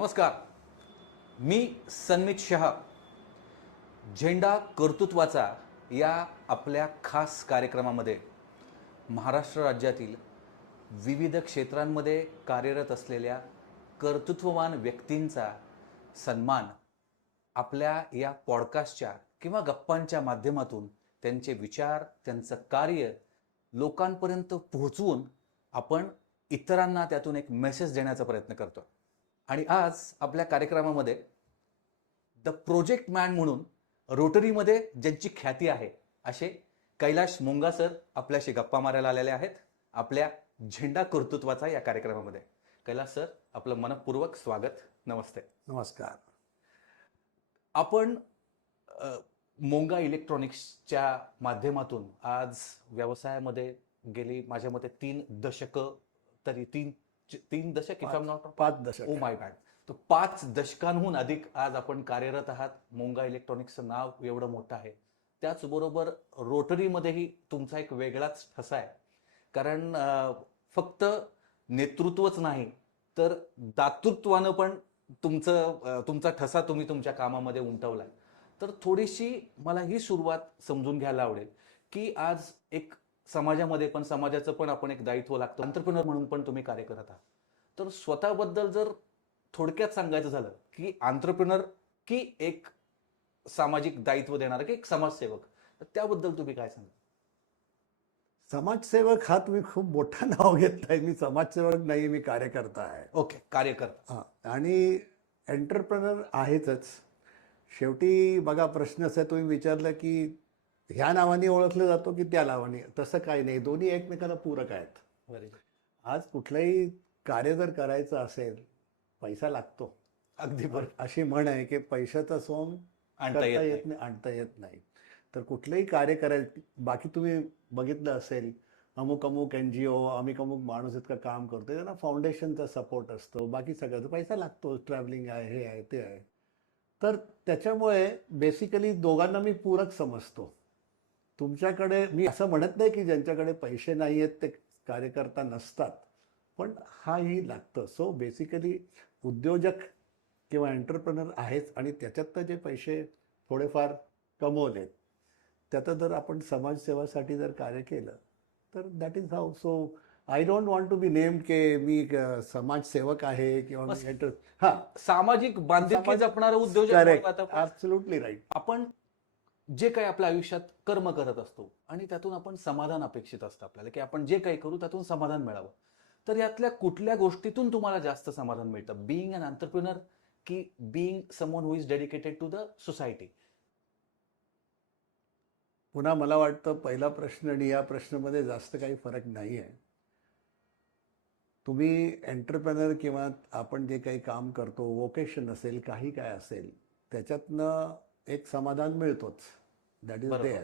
नमस्कार. मी सन्मित शहा. झेंडा कर्तृत्वाचा या आपल्या खास कार्यक्रमामध्ये महाराष्ट्र राज्यातील विविध क्षेत्रांमध्ये कार्यरत असलेल्या कर्तृत्ववान व्यक्तींचा सन्मान आपल्या या पॉडकास्टच्या किंवा गप्पांच्या माध्यमातून त्यांचे विचार, त्यांचं कार्य लोकांपर्यंत पोहोचवून आपण इतरांना त्यातून एक मेसेज देण्याचा प्रयत्न करतो. आणि आज आपल्या कार्यक्रमामध्ये द प्रोजेक्ट मॅन म्हणून रोटरीमध्ये ज्यांची ख्याती आहे असे कैलाश मोंगा सर आपल्याशी गप्पा मारायला आलेले आहेत आपल्या झेंडा कर्तृत्वाचा या कार्यक्रमामध्ये. कैलाश सर, आपलं मनपूर्वक स्वागत. नमस्ते. नमस्कार. आपण मोंगा इलेक्ट्रॉनिक्सच्या माध्यमातून आज व्यवसायामध्ये गेली माझ्या मते 3 दशकं, तरी तीन दशक, इफ आय एम नॉट 5 दशक. Oh my God. तर 5 दशकांहून अधिक आज आपण कार्यरत आहात. मोंगा इलेक्ट्रॉनिक्सचं नाव एवढं मोठं आहे. त्याचबरोबर रोटरीमध्येही तुमचा एक वेगळाच ठसा आहे. कारण फक्त नेतृत्वच नाही तर दातृत्वानं पण तुमचा ठसा तुम्ही तुमच्या कामामध्ये उमटवलाय. तर थोडीशी मला ही सुरुवात समजून घ्यायला आवडेल की आज एक समाजामध्ये पण समाजाचं पण आपण एक दायित्व लागतं. एंटरप्रेन्योर म्हणून पण तुम्ही कार्य करत आहात. तर स्वतःबद्दल जर थोडक्यात सांगायचं झालं की एंटरप्रेन्योर की एक सामाजिक दायित्व देणारा की एक समाजसेवक, तर त्याबद्दल तुम्ही काय सांगा? समाजसेवक हा तुम्ही खूप मोठं नाव घेतलंय. मी समाजसेवक नाही, मी कार्यकर्ता आहे. ओके, कार्यकर्ता. आणि एंटरप्रेनर आहेच. शेवटी बघा, प्रश्न असा तुम्ही विचारलं की ह्या नावाने ओळखलं जातो की त्या नावाने. तसं काही नाही, दोन्ही एकमेकांना पूरक आहेत. आज कुठलंही कार्य जर करायचं असेल, पैसा लागतो. अगदी बरोबर. अशी म्हण आहे की पैशाचं सोंग आणता येत नाही. आणता येत नाही. तर कुठलंही कार्य करायचं, बाकी तुम्ही बघितलं असेल, अमुक NGO, अमुक माणूस इतकं काम करतोय, त्यांना फाउंडेशनचा सपोर्ट असतो, बाकी सगळ्याचा पैसा लागतो, ट्रॅव्हलिंग आहे, हे आहे, ते आहे. तर त्याच्यामुळे बेसिकली दोघांना मी पूरक समजतो. तुमच्याकडे मी असं म्हणत नाही की ज्यांच्याकडे पैसे नाही आहेत ते कार्यकर्ता नसतात, पण हाही लागतं. सो बेसिकली उद्योजक किंवा एंटरप्रेनर आहेच. आणि त्याच्यात जे पैसे थोडेफार कमवलेत, त्याचं जर आपण समाजसेवासाठी जर कार्य केलं तर that is how. So I don't want to be named की मी समाजसेवक आहे किंवा सामाजिक बांधिलकी जपणारा उद्योजक. Absolutely right. आपण जे काही आपल्या आयुष्यात कर्म करत असतो आणि त्यातून आपण समाधान अपेक्षित असतं आपल्याला की आपण जे काही करू त्यातून समाधान मिळावं. तर यातल्या कुठल्या गोष्टीतून तुम्हाला जास्त समाधान मिळतं, बीइंग अन एंटरप्रेन्योर की being someone who is dedicated to the society? पुन्हा मला वाटतं पहिला प्रश्न आणि या प्रश्नामध्ये जास्त काही फरक नाही आहे. तुम्ही एंटरप्रेनर किंवा आपण जे काही काम करतो, वोकेशन असेल, काही काय असेल, त्याच्यातनं एक समाधान मिळतोच. That is there.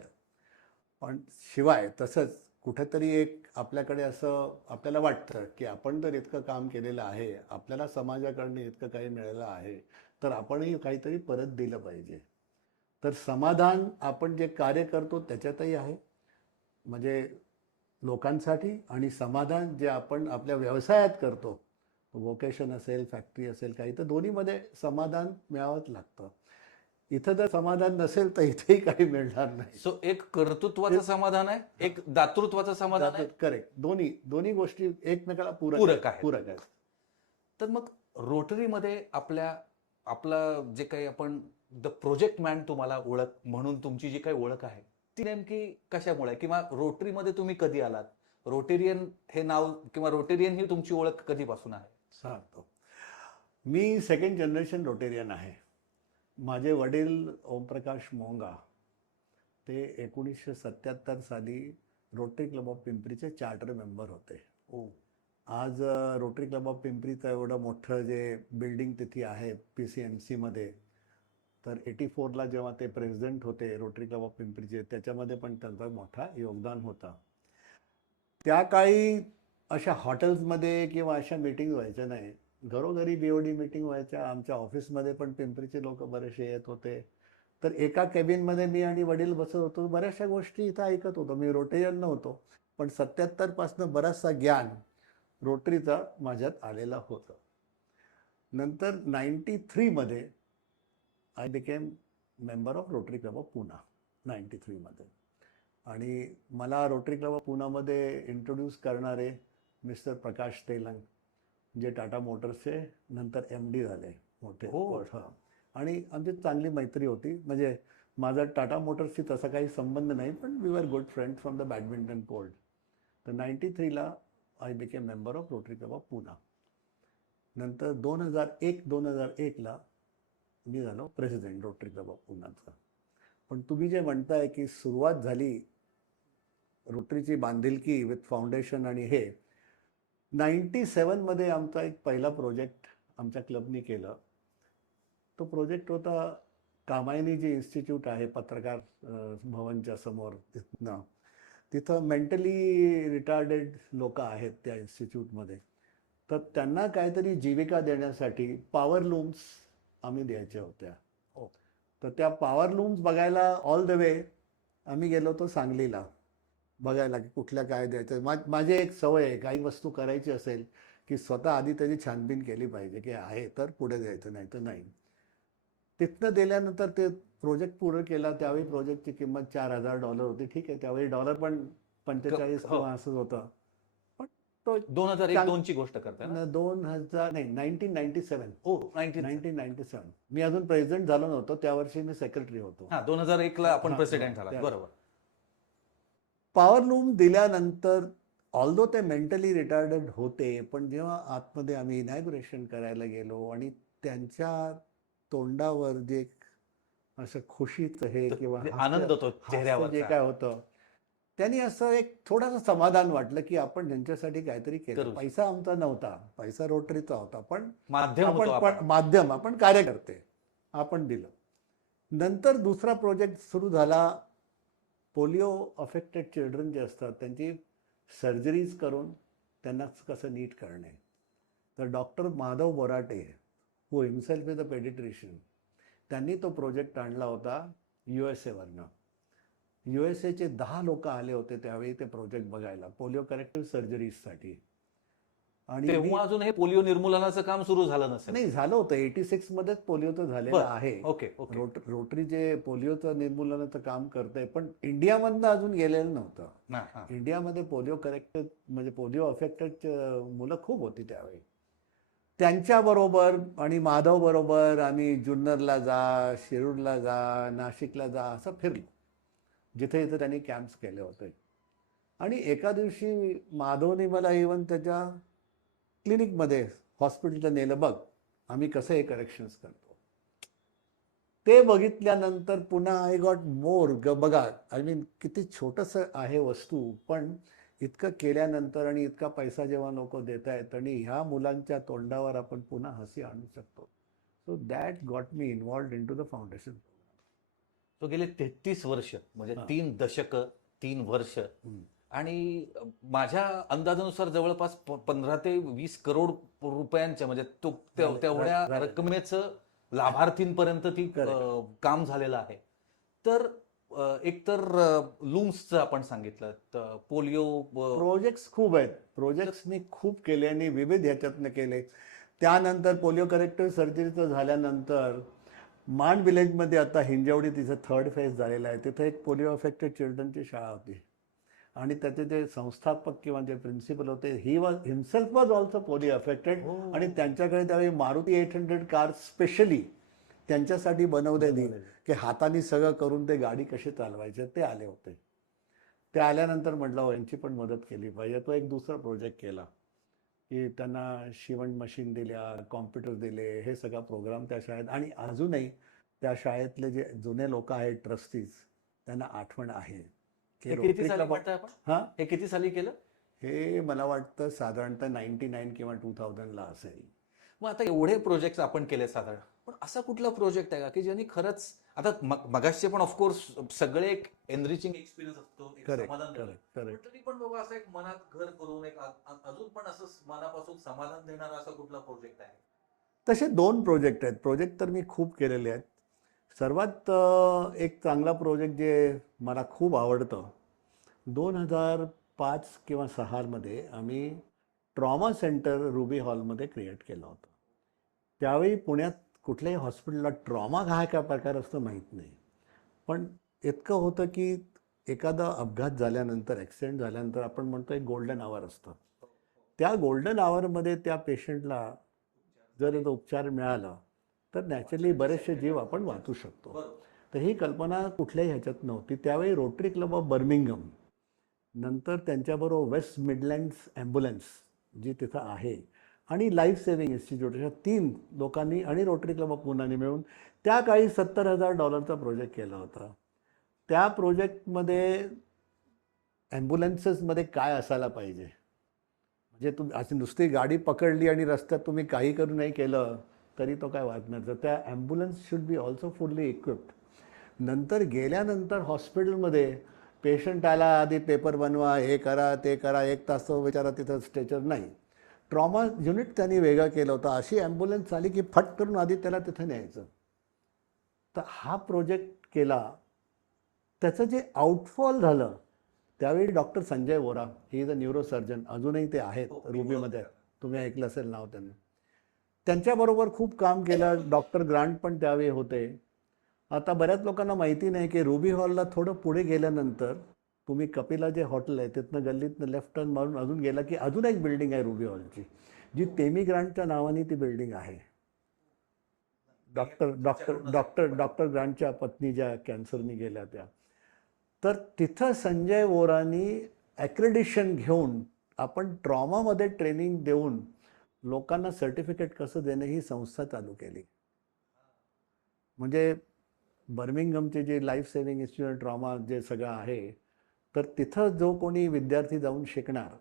पण शिवाय तसंच कुठेतरी एक आपल्याकडे असं आपल्याला वाटतं की आपण जर इतकं काम केलेलं आहे, आपल्याला समाजाकडनं इतकं काही मिळालं आहे, तर आपणही काहीतरी परत दिलं पाहिजे. तर समाधान आपण जे कार्य करतो त्याच्यातही आहे, म्हणजे लोकांसाठी, आणि समाधान जे आपण आपल्या व्यवसायात करतो, वोकेशन असेल, फॅक्टरी असेल, काही, तर दोन्हीमध्ये समाधान मिळावंच लागतं. इथं जर समाधान नसेल तर इथेही काही मिळणार नाही. सो एक कर्तृत्वाचं समाधान आहे, एक दातृत्वाचं समाधान आहे. करेक्ट. दोन्ही गोष्टी एकमेकाला पूरक आहेत. तर मग रोटरीमध्ये आपलं जे काही आपण द प्रोजेक्ट मॅन तुम्हाला ओळख म्हणून तुमची जी काही ओळख आहे ती नेमकी कशामुळे, किंवा रोटरीमध्ये तुम्ही कधी आलात, रोटेरियन हे नाव किंवा रोटेरियन ही तुमची ओळख कधीपासून आहे? सांगतो. मी 2nd जनरेशन रोटेरियन आहे. माझे वडील ओमप्रकाश मोंगा ते 1977 साली रोटरी क्लब ऑफ पिंपरीचे चार्टर मेंबर होते. आज रोटरी क्लब ऑफ पिंपरीचं एवढं मोठं जे बिल्डिंग तिथे आहे PCMCमध्ये, तर 84ला जेव्हा ते प्रेसिडेंट होते रोटरी क्लब ऑफ पिंपरीचे, त्याच्यामध्ये पण त्यांचं मोठा योगदान होता. त्या काळी अशा हॉटेल्समध्ये किंवा अशा मीटिंग व्हायच्या नाही, घरोघरी BOD मीटिंग व्हायच्या. आमच्या ऑफिसमध्ये पण पिंपरीचे लोक बरेचसे येत होते. तर एका केबिनमध्ये मी आणि वडील बसत होतो, बऱ्याचशा गोष्टी इथं ऐकत होतो. मी रोटेरियन नव्हतो, पण 77 पासनं बराचसा ज्ञान रोटरीचा माझ्यात आलेला होता. नंतर 93मध्ये I became member of Rotary Club of Poona 93मध्ये. आणि मला रोटरी क्लब ऑफ पुनामध्ये इंट्रोड्यूस करणारे मिस्टर प्रकाश तेलंग, जे टाटा मोटर्सचे नंतर MD झाले मोठे. हो. हां. आणि आमची चांगली मैत्री होती. म्हणजे माझा टाटा मोटर्सशी तसा काही संबंध नाही, पण we were good friend from the badminton court. तर 93ला I became member of Rotary Club of Poona. नंतर 2001ला मी झालो प्रेसिडेंट रोटरी क्लब ऑफ पुनाचा. पण तुम्ही जे म्हणताय की सुरुवात झाली रोटरीची बांधिलकी विथ फाउंडेशन आणि हे 97मध्ये आमचा एक पहिला प्रोजेक्ट आमच्या क्लबनी केलं. तो प्रोजेक्ट होता कामायनी जे इन्स्टिट्यूट आहे पत्रकार भवनच्या समोर तिथं मेंटली रिटार्डेड लोक आहेत त्या इन्स्टिट्यूटमध्ये. तर त्यांना काहीतरी जीविका देण्यासाठी पॉवर लूम्स आम्ही द्यायच्या होत्या. तर त्या पॉवर लूम्स बघायला ऑल द वे आम्ही गेलो होतो सांगलीला बघायला की कुठल्या काय द्यायचं. माझी एक सवय आहे, काही वस्तू करायची असेल की स्वतः आधी त्याची छानबीन केली पाहिजे की आहे तर पुढे द्यायचं, नाही तर नाही. तिथनं दिल्यानंतर ते प्रोजेक्ट पूर्ण केला. त्यावेळी प्रोजेक्टची किंमत $4,000 होती. ठीक आहे, त्यावेळी डॉलर पण 45 किंवा असंच होतं. पण तो 2001-2ची गोष्ट करताय ना? 2000 नाही 1997. हो, 19. 1997. मी अजून प्रेसिडेंट झालो नव्हतो, त्या वर्षी मी सेक्रेटरी होतो. हा, 2001ला आपण हां, प्रेसिडेंट झाला. त्या- बरोबर. पॉवर लूम दिल्यानंतर ऑल्दो ते मेंटली रिटार्डेड होते, पण जेव्हा आतमध्ये आम्ही इनॅग्युरेशन करायला गेलो आणि त्यांच्या तोंडावर जे असं खुशीचं हे किंवा म्हणजे हास्य- आनंद होतो हास्य जे चेहऱ्यावरचा. काय होतं त्यांनी असं एक थोडंसं समाधान वाटलं की आपण त्यांच्यासाठी काहीतरी केलं. करू. पैसा आमचा नव्हता, पैसा रोटरीचा होता, पण माध्यम होतो आपण आपण. माध्यम, आपण कार्यकर्ते, आपण दिलं. नंतर दुसरा प्रोजेक्ट सुरू झाला. पोलिओ अफेक्टेड चिल्ड्रन जे असतात त्यांची सर्जरीज करून त्यांना कसं नीट करणे. तर doctor Madhav Borate who himself is a paediatrician, त्यांनी तो प्रोजेक्ट आणला होता USA वरनं. USAचे 10 लोक आले होते त्यावेळी ते प्रोजेक्ट बघायला पोलिओ करेक्टिव्ह सर्जरीजसाठी. आणि तेव्हा अजून हे पोलिओ निर्मूलनाचं काम सुरू झालं नसेल. नाही झालं होतं 86मध्येच पोलिओचं झालेलं बरं. आहे. Okay okay. रोटरी जे पोलिओचं निर्मूलनाचं काम करतंय, पण इंडियामधनं अजून गेलेलं नव्हतं. हा, हा. इंडियामध्ये पोलिओ करेक्टेड म्हणजे पोलिओ अफेक्टेड मुलं खूप होती त्यावेळी. त्यांच्याबरोबर आणि माधव बरोबर आम्ही जुन्नरला जा, शिरूरला जा, नाशिकला जा असं फिरलो, जिथे जिथे त्यांनी कॅम्प्स केले होते. आणि एका दिवशी माधवने मला इव्हन त्याच्या क्लिनिकमध्ये हॉस्पिटलला नेलं, बघ आम्ही कसं हे करेक्शन्स करतो. ते बघितल्यानंतर पुन्हा आय गॉट मोर. बघा आय मीन किती छोटंसं आहे वस्तू, पण इतकं केल्यानंतर आणि इतका पैसा जेव्हा लोक देत आहेत आणि ह्या मुलांच्या तोंडावर आपण पुन्हा हसी आणू शकतो. So that got me involved into the foundation. तो गेले 33 वर्ष म्हणजे हा. 3 दशक 3 वर्ष. आणि माझ्या अंदाजानुसार जवळपास 15 ते 20 करोड रुपयांच्या म्हणजे तेवढ्या right. रकमेचं लाभार्थींपर्यंत ती Correct. काम झालेलं आहे. तर एकतर लूम्सचं आपण सांगितलं, तर पोलिओ प्रोजेक्ट्स खूप आहेत. प्रोजेक्ट्सनी खूप केले आणि विविध ह्याच्यातनं केले. त्यानंतर पोलिओ करेक्टिव्ह सर्जरीचं झाल्यानंतर मांड विलेजमध्ये आता हिंजवडी तिचं 3rd फेज झालेला आहे. तिथे एक पोलिओ अफेक्टेड चिल्ड्रनची शाळा होती आणि त्याचे जे संस्थापक किंवा जे प्रिन्सिपल होते he was himself was also polio affected. आणि त्यांच्याकडे त्यावेळी मारुती 800 कार स्पेशली त्यांच्यासाठी बनवलेली की हाताने सगळं करून ते गाडी कशी चालवायचे ते आले होते. ते आल्यानंतर म्हटलं यांची पण मदत केली पाहिजे. तो एक दुसरा प्रोजेक्ट केला की त्यांना शिवण मशीन दिल्या, कॉम्प्युटर दिले, हे सगळा प्रोग्राम त्या शाळेत. आणि अजूनही त्या शाळेतले जे जुने लोक आहेत ट्रस्टीज त्यांना आठवण आहे की हे किती साली रोटरी म्हणताय आपण? हां हे किती साली केलं? हे मला वाटतं साधारणतः 99 किंवा 2000ला असेल. मग आता एवढे प्रोजेक्ट आपण केले साधारण, पण असा कुठला प्रोजेक्ट आहे का की ज्यांनी खरंच आता मगाशचे पण ऑफकोर्स सगळे एक एनरिचिंग एक्सपिरियन्स असतो, एक करेक्ट समाधान देतो. Correct correct. पण तरी पण बाबा असं एक मनात घर करून एक अजून पण असं मनापासून समाधान देणारा असा कुठला प्रोजेक्ट आहे? तसे 2 प्रोजेक्ट आहेत. प्रोजेक्ट तर मी खूप केलेले आहेत. सर्वात एक चांगला प्रोजेक्ट जे मला खूप आवडतं 2005 किंवा 6 मध्ये आम्ही ट्रॉमा सेंटर रुबी हॉलमध्ये क्रिएट केलं होतं. त्यावेळी पुण्यात कुठल्याही हॉस्पिटलला ट्रॉमा हा काय प्रकार असतो माहीत नाही. पण इतकं होतं की एखादा अपघात झाल्यानंतर, ॲक्सिडेंट झाल्यानंतर आपण म्हणतो एक गोल्डन आवर असतं. त्या गोल्डन आवरमध्ये त्या पेशंटला जर तो उपचार मिळाला तर नॅचरली बरेचसे जीव आपण वाचू शकतो. तर ही कल्पना कुठल्याही ह्याच्यात नव्हती. त्यावेळी रोटरी क्लब ऑफ बर्मिंगहम, नंतर त्यांच्याबरोबर वेस्ट मिडलँड्स ॲम्ब्युलन्स जी तिथं आहे, आणि लाईफ सेव्हिंग इन्स्टिट्यूट, अशा 3 लोकांनी आणि रोटरी क्लब ऑफ पुण्याने मिळून त्या काळी $70,000चा प्रोजेक्ट केला होता. त्या प्रोजेक्टमध्ये ॲम्ब्युलन्सेसमध्ये काय असायला पाहिजे, म्हणजे अशी नुसती गाडी पकडली आणि रस्त्यात तुम्ही काही करू नाही केलं तरी तो काय वाचणार. तर त्या ambulance should be also fully equipped. नंतर गेल्यानंतर हॉस्पिटलमध्ये पेशंट आला, आधी पेपर बनवा, हे करा ते करा, 1 तास तो बिचारा तिथं स्ट्रेचर नाही. ट्रॉमा युनिट त्यांनी वेगळं केलं होतं. अशी ॲम्ब्युलन्स आली की फट करून आधी त्याला तिथं न्यायचं. तर हा प्रोजेक्ट केला. त्याचं जे आउटफॉल झालं त्यावेळी doctor Sanjay Vohra, he is a neurosurgeon, अजूनही ते आहेत रुबीमध्ये, तुम्ही ऐकलं असेल नाव त्यांना. त्यांच्याबरोबर खूप काम केलं. डॉक्टर ग्रांट पण त्यावेळी होते. आता बऱ्याच लोकांना माहिती नाही की रुबी हॉलला थोडं पुढे गेल्यानंतर तुम्ही कपिला जे हॉटेल आहे तिथनं गल्लीतनं लेफ्ट टर्न मारून अजून गेला की अजून एक बिल्डिंग आहे रुबी हॉलची, जी टेमी ग्रांटच्या नावाने ती बिल्डिंग आहे. डॉक्टर ग्रांटच्या पत्नी ज्या कॅन्सरनी गेल्या त्या. तर तिथं संजय वोरानी ॲक्रेडिशन घेऊन आपण ट्रॉमामध्ये ट्रेनिंग देऊन लोकांना सर्टिफिकेट कसं देणं ही संस्था चालू केली. म्हणजे बर्मिंगहमचे जे लाईफ सेव्हिंग इन्स्टिट्यूट ट्रॉमा जे सगळं आहे, तर तिथं जो कोणी विद्यार्थी जाऊन शिकणार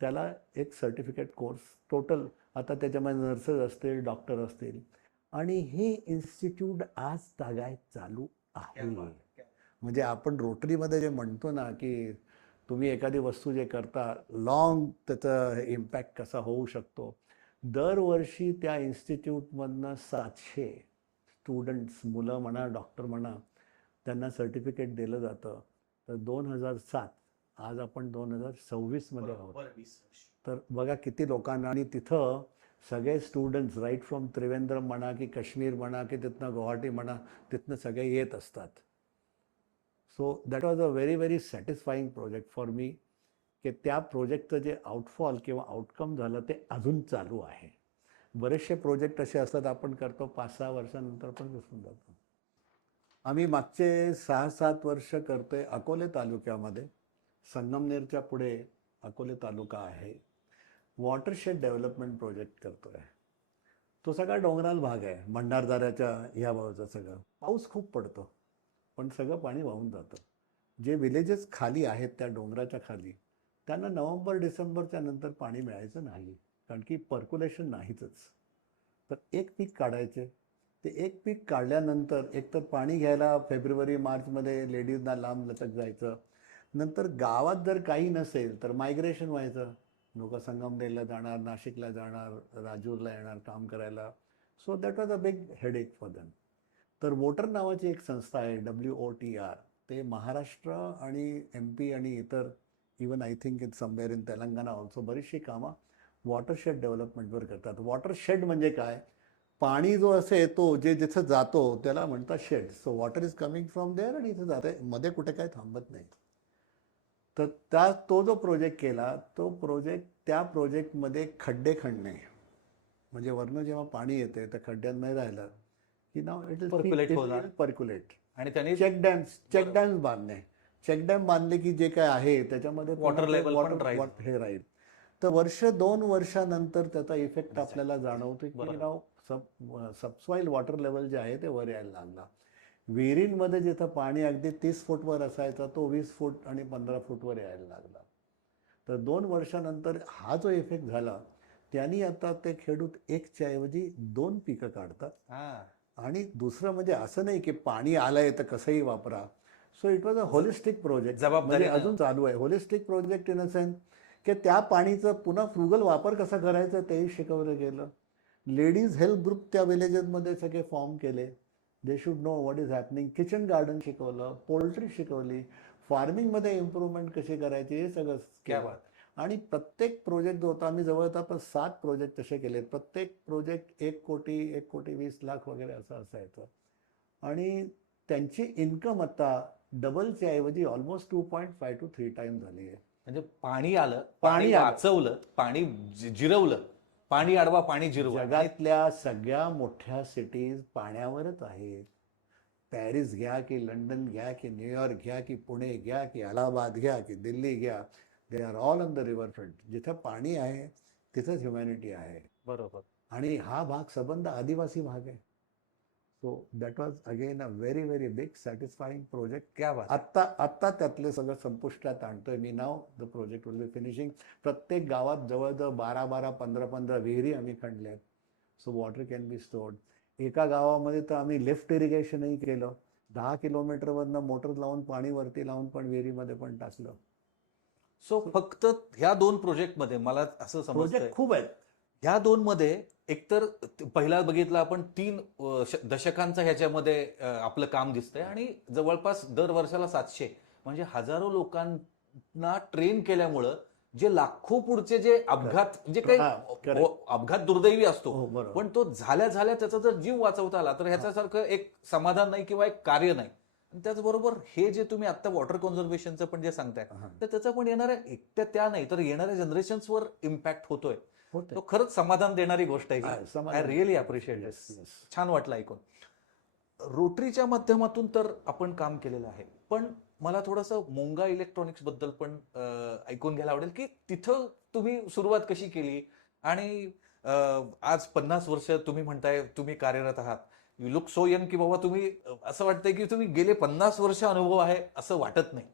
त्याला एक सर्टिफिकेट कोर्स टोटल, आता त्याच्यामध्ये नर्सेस असतील, डॉक्टर असतील, आणि हे इन्स्टिट्यूट आज तागायत चालू आहे. म्हणजे आपण रोटरीमध्ये जे म्हणतो ना की तुम्ही एखादी वस्तू जे करता लॉंग त्याचा इम्पॅक्ट कसा होऊ शकतो, दरवर्षी त्या इन्स्टिट्यूटमधनं 700 स्टुडंट्स, मुलं म्हणा डॉक्टर म्हणा, त्यांना सर्टिफिकेट दिलं जातं. तर 2007, आज आपण 2026मध्ये आहोत. तर बघा किती लोकांना, आणि तिथं सगळे स्टुडंट्स राईट फ्रॉम त्रिवेंद्रम म्हणा की काश्मीर म्हणा की तिथनं गुवाहाटी म्हणा, तिथनं सगळे येत असतात. So that was a very very satisfying project for me, की त्या प्रोजेक्टचं जे आउटफॉल किंवा आउटकम झालं ते अजून चालू आहे. बरेचसे प्रोजेक्ट असे असतात आपण करतो, 5-6 वर्षानंतर पण विसरून जातो. आम्ही मागचे 6-7 वर्ष करतोय अकोले तालुक्यामध्ये, संगमनेरच्या पुढे अकोले तालुका आहे, वॉटरशेड डेव्हलपमेंट प्रोजेक्ट करतोय. तो सगळा डोंगराळ भाग आहे, भंडारदऱ्याच्या ह्या बाजूचा. सगळं पाऊस खूप पडतो पण सगळं पाणी वाहून जातं. जे विलेजेस खाली आहेत त्या डोंगराच्या खाली, त्यांना नोव्हेंबर-डिसेंबरच्या नंतर पाणी मिळायचं नाही, कारण की पर्क्युलेशन नाहीच. तर एक पीक काढायचे. ते एक पीक काढल्यानंतर एक तर पाणी घ्यायला फेब्रुवारी-मार्चमध्ये लेडीजना लांब लचक जायचं. नंतर गावात जर काही नसेल तर मायग्रेशन व्हायचं. लोक संगमनेरला जाणार, नाशिकला जाणार, राजूरला येणार काम करायला. So that was a big headache for them. तर वोटर नावाची एक संस्था आहे, WOTR. ते महाराष्ट्र आणि MP आणि इतर, even I think in somewhere in Telangana also, बरीचशी कामं वॉटरशेड डेव्हलपमेंटवर करतात. वॉटरशेड म्हणजे काय? पाणी जो असं येतो, जे जिथं जातो त्याला म्हणतात shed. So water is coming from there आणि इथं जाते, मध्ये कुठे काय थांबत नाही. तर तो जो प्रोजेक्ट केला, तो प्रोजेक्ट, त्या प्रोजेक्टमध्ये खड्डे खणणे, म्हणजे वरनं जेव्हा पाणी येते त्या खड्ड्यांमध्ये राहिलं की नाव इट विल पर्क्युलेट. आणि त्यांनी चेक डॅम्स बांधणे. चेकडॅम बांधले की जे काय आहे त्याच्यामध्ये वॉटर लेवल पण राहील. हे राहील. तर 1-2 वर्षानंतर त्याचा इफेक्ट आपल्याला जाणवतो की नाव सबसॉईल वॉटर लेवल जे आहे ते वर यायला लागला. विहिरींमध्ये जिथं पाणी अगदी 30 फूटवर असायचा तो 20 फूट आणि 15 फूटवर यायला लागला. तर 2 वर्षानंतर हा जो इफेक्ट झाला, त्यांनी आता ते खेडूत एकच्या ऐवजी 2 पिकं काढतात. आणि दुसरं म्हणजे असं नाही की पाणी आलंय तर कसंही वापरा. So it was a holistic project, म्हणजे अजून चालू आहे. Holistic project in a sense की त्या पाणीचं पुन्हा फ्रुगल वापर कसा करायचा तेही शिकवलं गेलं. लेडीज हेल्प ग्रुप त्या विलेजेसमध्ये सगळे फॉर्म केले. They should know what is happening. Kitchen garden शिकवलं, पोल्ट्री शिकवली, फार्मिंगमध्ये इम्प्रूव्हमेंट कशी करायची हे सगळं केलं. आणि प्रत्येक प्रोजेक्ट जो होता आम्ही जवळपास 7 प्रोजेक्ट तसे केले. प्रत्येक प्रोजेक्ट 1 कोटी 1,20,00,000 वगैरे असं असायचं. आणि त्यांची इन्कम आता डबलच्या ऐवजी ऑलमोस्ट 2.5 to 3 टाइम्स झाली आहे. म्हणजे पाणी आलं, पाणी पाणी आलं. वाचवलं, पाणी जिरवलं, पाणी अडवा पाणी जिरवा. जगातल्या सगळ्या मोठ्या सिटीज पाण्यावरच आहेत. पॅरिस घ्या की लंडन घ्या की न्यूयॉर्क घ्या की पुणे घ्या की अलाहाबाद घ्या की दिल्ली घ्या, they are all on the river front. जिथं पाणी आहे तिथंच ह्युमॅनिटी आहे. बरोबर. आणि हा भाग सबंध आदिवासी भाग आहे. So that was again a very very big satisfying project. क्या बात आहे. आत्ता त्यातले सगळं संपुष्टात आणतोय मी. Now the project will be finishing. प्रत्येक गावात जवळजवळ 12 15 विहिरी आम्ही खणल्यात. So water can be stored. एका गावामध्ये तर आम्ही लिफ्ट इरिगेशनही केलं. 10 किलोमीटरवरनं मोटर लावून पाणी वरती लावून पण विहिरीमध्ये पण टाकलं. सो फक्त ह्या 2 प्रोजेक्टमध्ये मला असं समजतंय, प्रोजेक्ट खूप आहेत. ह्या 2 मध्ये एकतर पहिला बघितलं आपण 3 दशकांचं ह्याच्यामध्ये आपलं काम दिसतंय आणि जवळपास दर वर्षाला 700 म्हणजे हजारो लोकांना ट्रेन केल्यामुळं जे लाखो पुढचे जे अपघात जे काही हा, correct. अपघात दुर्दैवी असतो, हो, बरोबर. पण तो झाल्या त्याचा जर जीव वाचवता आला तर ह्याच्यासारखं एक समाधान नाही किंवा एक कार्य नाही. आणि त्याचबरोबर हे जे तुम्ही आता वॉटर कन्झर्वेशनचं पण जे सांगताय, तर त्याचा पण येणाऱ्या एकट्या त्या नाही तर येणाऱ्या जनरेशन्सवर इम्पॅक्ट होतोय. होते. तो खरंच समाधान देणारी गोष्ट आहे. आय समाधान. रिअली अप्रिशिएट Yes, दिस. yes. छान वाटलं ऐकून. रोटरीच्या माध्यमातून तर आपण काम केलेलं आहे, पण मला थोडंसं मोंगा इलेक्ट्रॉनिक्स बद्दल पण ऐकून घ्यायला आवडेल की तिथं तुम्ही सुरुवात कशी केली आणि आज 50 वर्ष तुम्ही म्हणताय तुम्ही कार्यरत आहात. यू लुक सो यंग की बाबा तुम्ही असं वाटतंय की तुम्ही गेले 50 वर्ष अनुभव आहे असं वाटत नाही.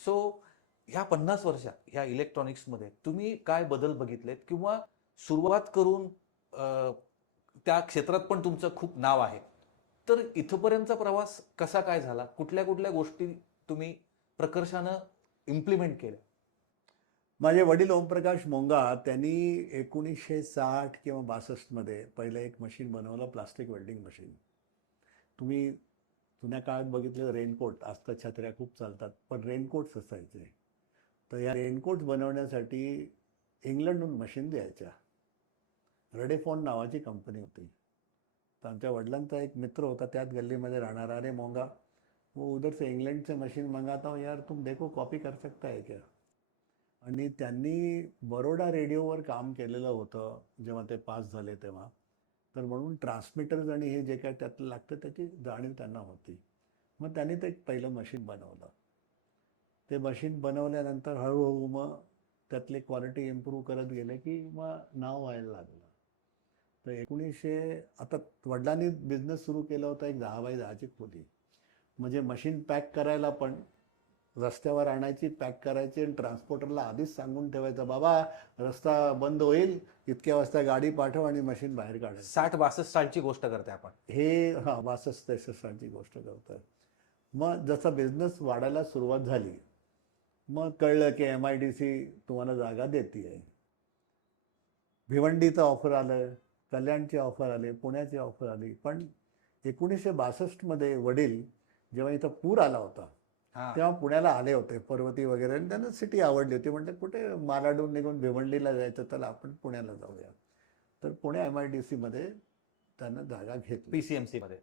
सो ह्या 50 वर्षात ह्या इलेक्ट्रॉनिक्समध्ये तुम्ही काय बदल बघितलेत किंवा सुरुवात करून त्या क्षेत्रात पण तुमचं खूप नाव आहे, तर इथपर्यंतचा प्रवास कसा काय झाला? कुठल्या कुठल्या गोष्टी तुम्ही प्रकर्षानं इम्प्लिमेंट केल्या? माझे वडील ओमप्रकाश मोंगा त्यांनी 1960 किंवा 62 मध्ये पहिलं एक मशीन बनवलं, प्लास्टिक वेल्डिंग मशीन. तुम्ही जुन्या काळात बघितलं रेनकोट, आज तर छत्र्या खूप चालतात, पण रेनकोट्स असायचे. तर या रेनकोट्स बनवण्यासाठी इंग्लंडहून मशीन द्यायच्या. रेडेफॉन नावाची कंपनी होती. तर आमच्या वडिलांचा एक मित्र होता त्यात गल्लीमध्ये राहणारा. अरे मोंगा, वो उधर से इंग्लैंड से मशीन मंगाता हूँ यार, तुम देखो कॉपी कर सकता है क्या. आणि त्यांनी बरोडा रेडिओवर काम केलेलं होतं जेव्हा ते पास झाले तेव्हा. तर म्हणून ट्रान्समीटर्स आणि हे जे काय त्यातलं लागतं त्याची जाणीव त्यांना होती. मग त्यांनी ते एक पहिलं मशीन बनवलं. ते मशीन बनवल्यानंतर हळूहळू मग त्यातली क्वालिटी इम्प्रूव्ह करत गेले की मग नाव व्हायला लागलं. तर 1900 आता वडिलांनी बिझनेस सुरू केला होता एक 10 बाय 10ची खोली. म्हणजे मशीन पॅक करायला पण रस्त्यावर आणायची, पॅक करायची आणि ट्रान्सपोर्टरला आधीच सांगून ठेवायचं, बाबा रस्ता बंद होईल, इतक्या वाजता गाडी पाठव आणि मशीन बाहेर काढायचं. 60-62 सालची गोष्ट करते आपण. हे 62-63 सालची गोष्ट करतोय. मग जसा बिझनेस वाढायला सुरुवात झाली, मग कळलं की MIDC तुम्हाला जागा देते. भिवंडीचं ऑफर आलं, कल्याणची ऑफर आले, पुण्याची ऑफर आली. पण 1962 मध्ये वडील जेव्हा इथं पूर आला होता तेव्हा पुण्याला आले होते, पर्वती वगैरे, आणि त्यांना सिटी आवडली होती. म्हणजे कुठे मालाडून निघून भिवंडीला जायचं, तर आपण पुण्याला जाऊया. तर पुणे MIDC मध्ये त्यांना जागा घेतली. PCMC मध्ये,